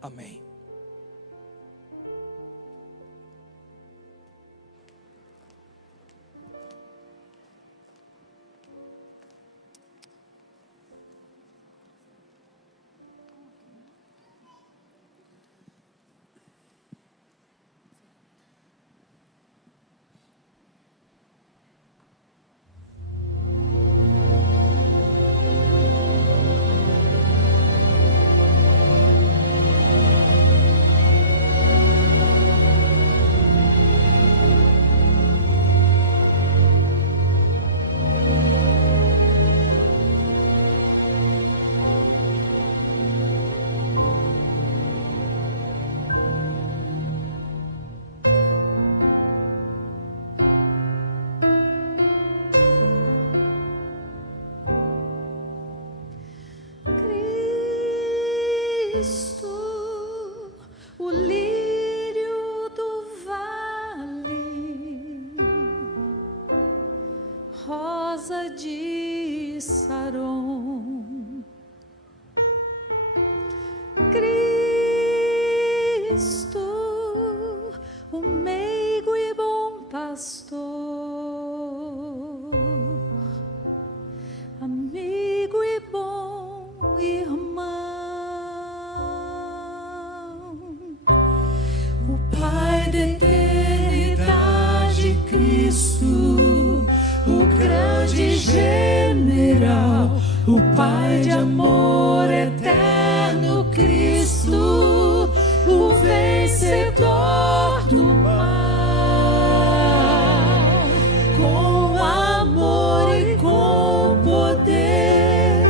Amém. De Saron, Cristo, o meigo e bom pastor, amigo e bom irmão, o Pai da eternidade, Cristo, o grande general, o Pai de amor eterno, Cristo, o vencedor do mal, com amor e com poder,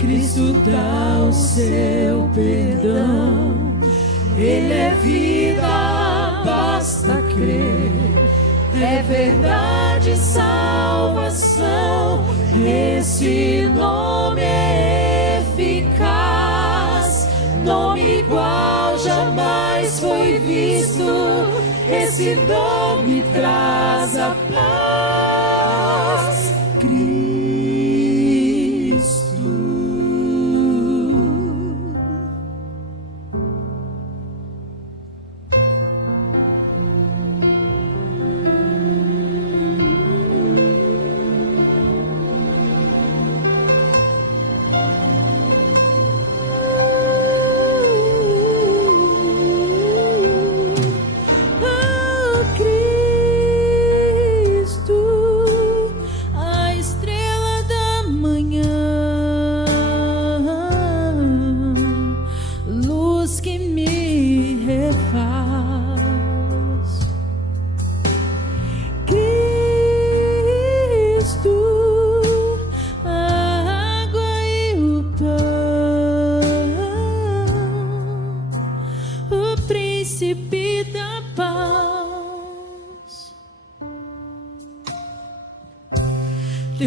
Cristo dá o seu perdão. Ele é vida, basta crer, é verdade, salvação. Esse nome é eficaz, nome igual jamais foi visto. Esse nome traz a paz, Cristo.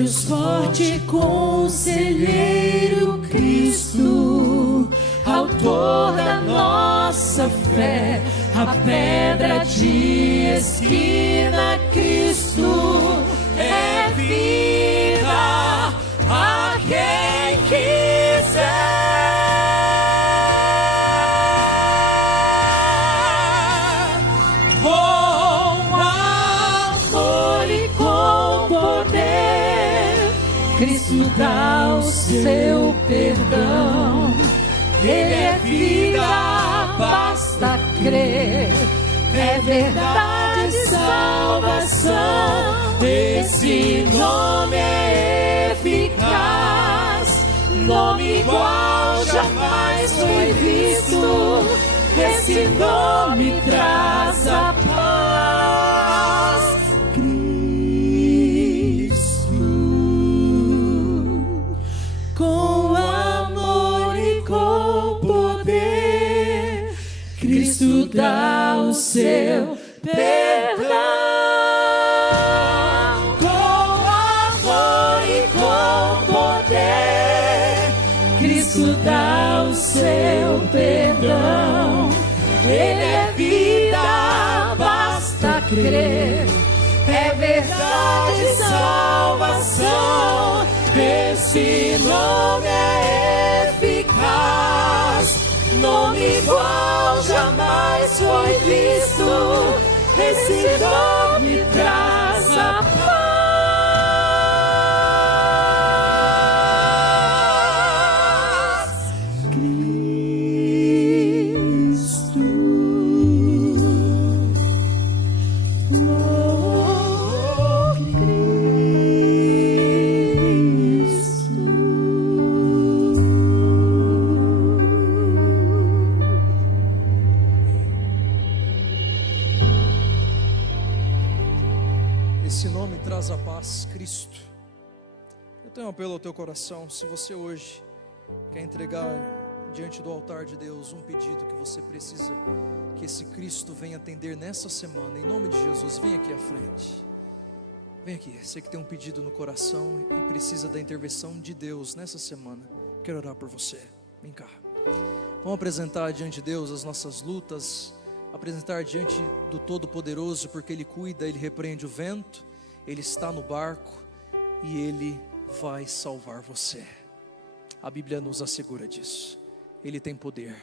Deus forte, conselheiro, Cristo, autor da nossa fé, a pedra de esquina, Cristo é vida a quem quiser. Com amor e com poder, Cristo dá o seu perdão. Ele é vida, basta crer. É verdade, salvação. Esse nome é eficaz, nome igual jamais foi visto. Esse nome traz a paz. Cristo, com amor e com poder, Cristo dá o seu perdão. Com amor e com poder, Cristo dá o seu perdão. Ele é vida, basta crer. É verdade, salvação. Esse nome é eficaz, nome igual jamais foi visto. Esse nome traz a paz. Cristo, oh, Cristo. Esse nome traz a paz, Cristo. Eu tenho um apelo ao teu coração. Se você hoje quer entregar diante do altar de Deus um pedido que você precisa que esse Cristo venha atender nessa semana, em nome de Jesus, vem aqui à frente. Vem aqui, você que tem um pedido no coração e precisa da intervenção de Deus nessa semana, quero orar por você. Vem cá. Vamos apresentar diante de Deus as nossas lutas, apresentar diante do Todo-Poderoso, porque Ele cuida, Ele repreende o vento, Ele está no barco e Ele vai salvar você. A Bíblia nos assegura disso. Ele tem poder.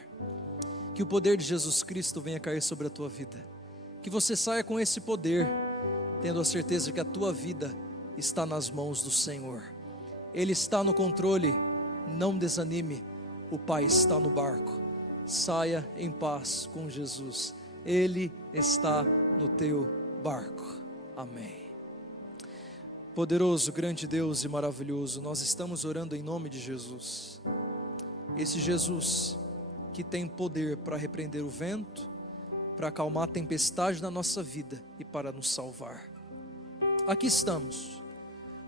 Que o poder de Jesus Cristo venha cair sobre a tua vida. Que você saia com esse poder, tendo a certeza que a tua vida está nas mãos do Senhor. Ele está no controle, não desanime. O Pai está no barco. Saia em paz com Jesus. Ele está no teu barco. Amém. Poderoso, grande Deus e maravilhoso, nós estamos orando em nome de Jesus. Esse Jesus que tem poder para repreender o vento, para acalmar a tempestade na nossa vida e para nos salvar. Aqui estamos,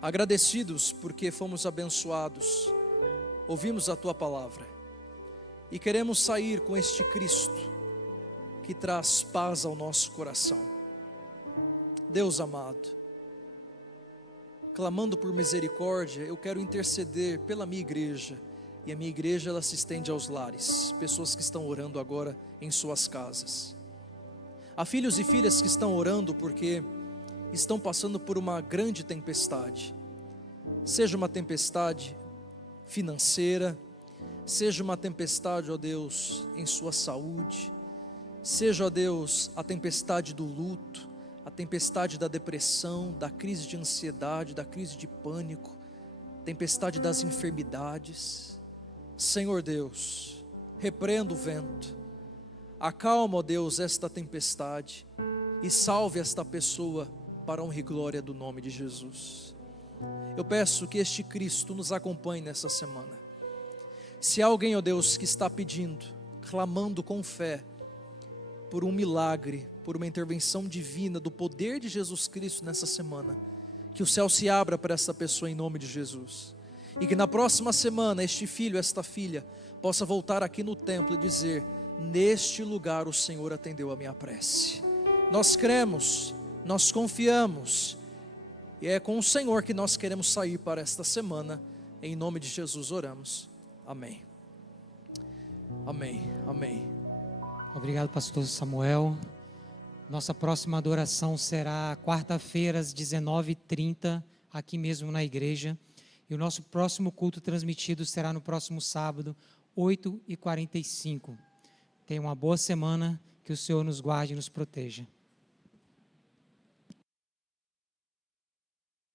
agradecidos porque fomos abençoados, ouvimos a Tua palavra e queremos sair com este Cristo que traz paz ao nosso coração. Deus amado, clamando por misericórdia, eu quero interceder pela minha igreja. E a minha igreja, ela se estende aos lares, pessoas que estão orando agora em suas casas. Há filhos e filhas que estão orando porque estão passando por uma grande tempestade. Seja uma tempestade financeira, seja uma tempestade, ó Deus, em sua saúde, seja, ó Deus, a tempestade do luto, a tempestade da depressão, da crise de ansiedade, da crise de pânico, tempestade das enfermidades. Senhor Deus, repreenda o vento, acalma, ó Deus, esta tempestade e salve esta pessoa para a honra e glória do nome de Jesus. Eu peço que este Cristo nos acompanhe nessa semana. Se há alguém, ó Deus, que está pedindo, clamando com fé por um milagre, por uma intervenção divina do poder de Jesus Cristo nessa semana, que o céu se abra para essa pessoa em nome de Jesus. E que na próxima semana este filho, esta filha, possa voltar aqui no templo e dizer: neste lugar o Senhor atendeu a minha prece. Nós cremos, nós confiamos E é com o Senhor que nós queremos sair para esta semana. Em nome de Jesus oramos. Amém. Amém. Amém. Obrigado, pastor Samuel. Nossa próxima adoração será quarta-feira às 19h30, aqui mesmo na igreja. E o nosso próximo culto transmitido será no próximo sábado, 8h45. Tenha uma boa semana, que o Senhor nos guarde e nos proteja.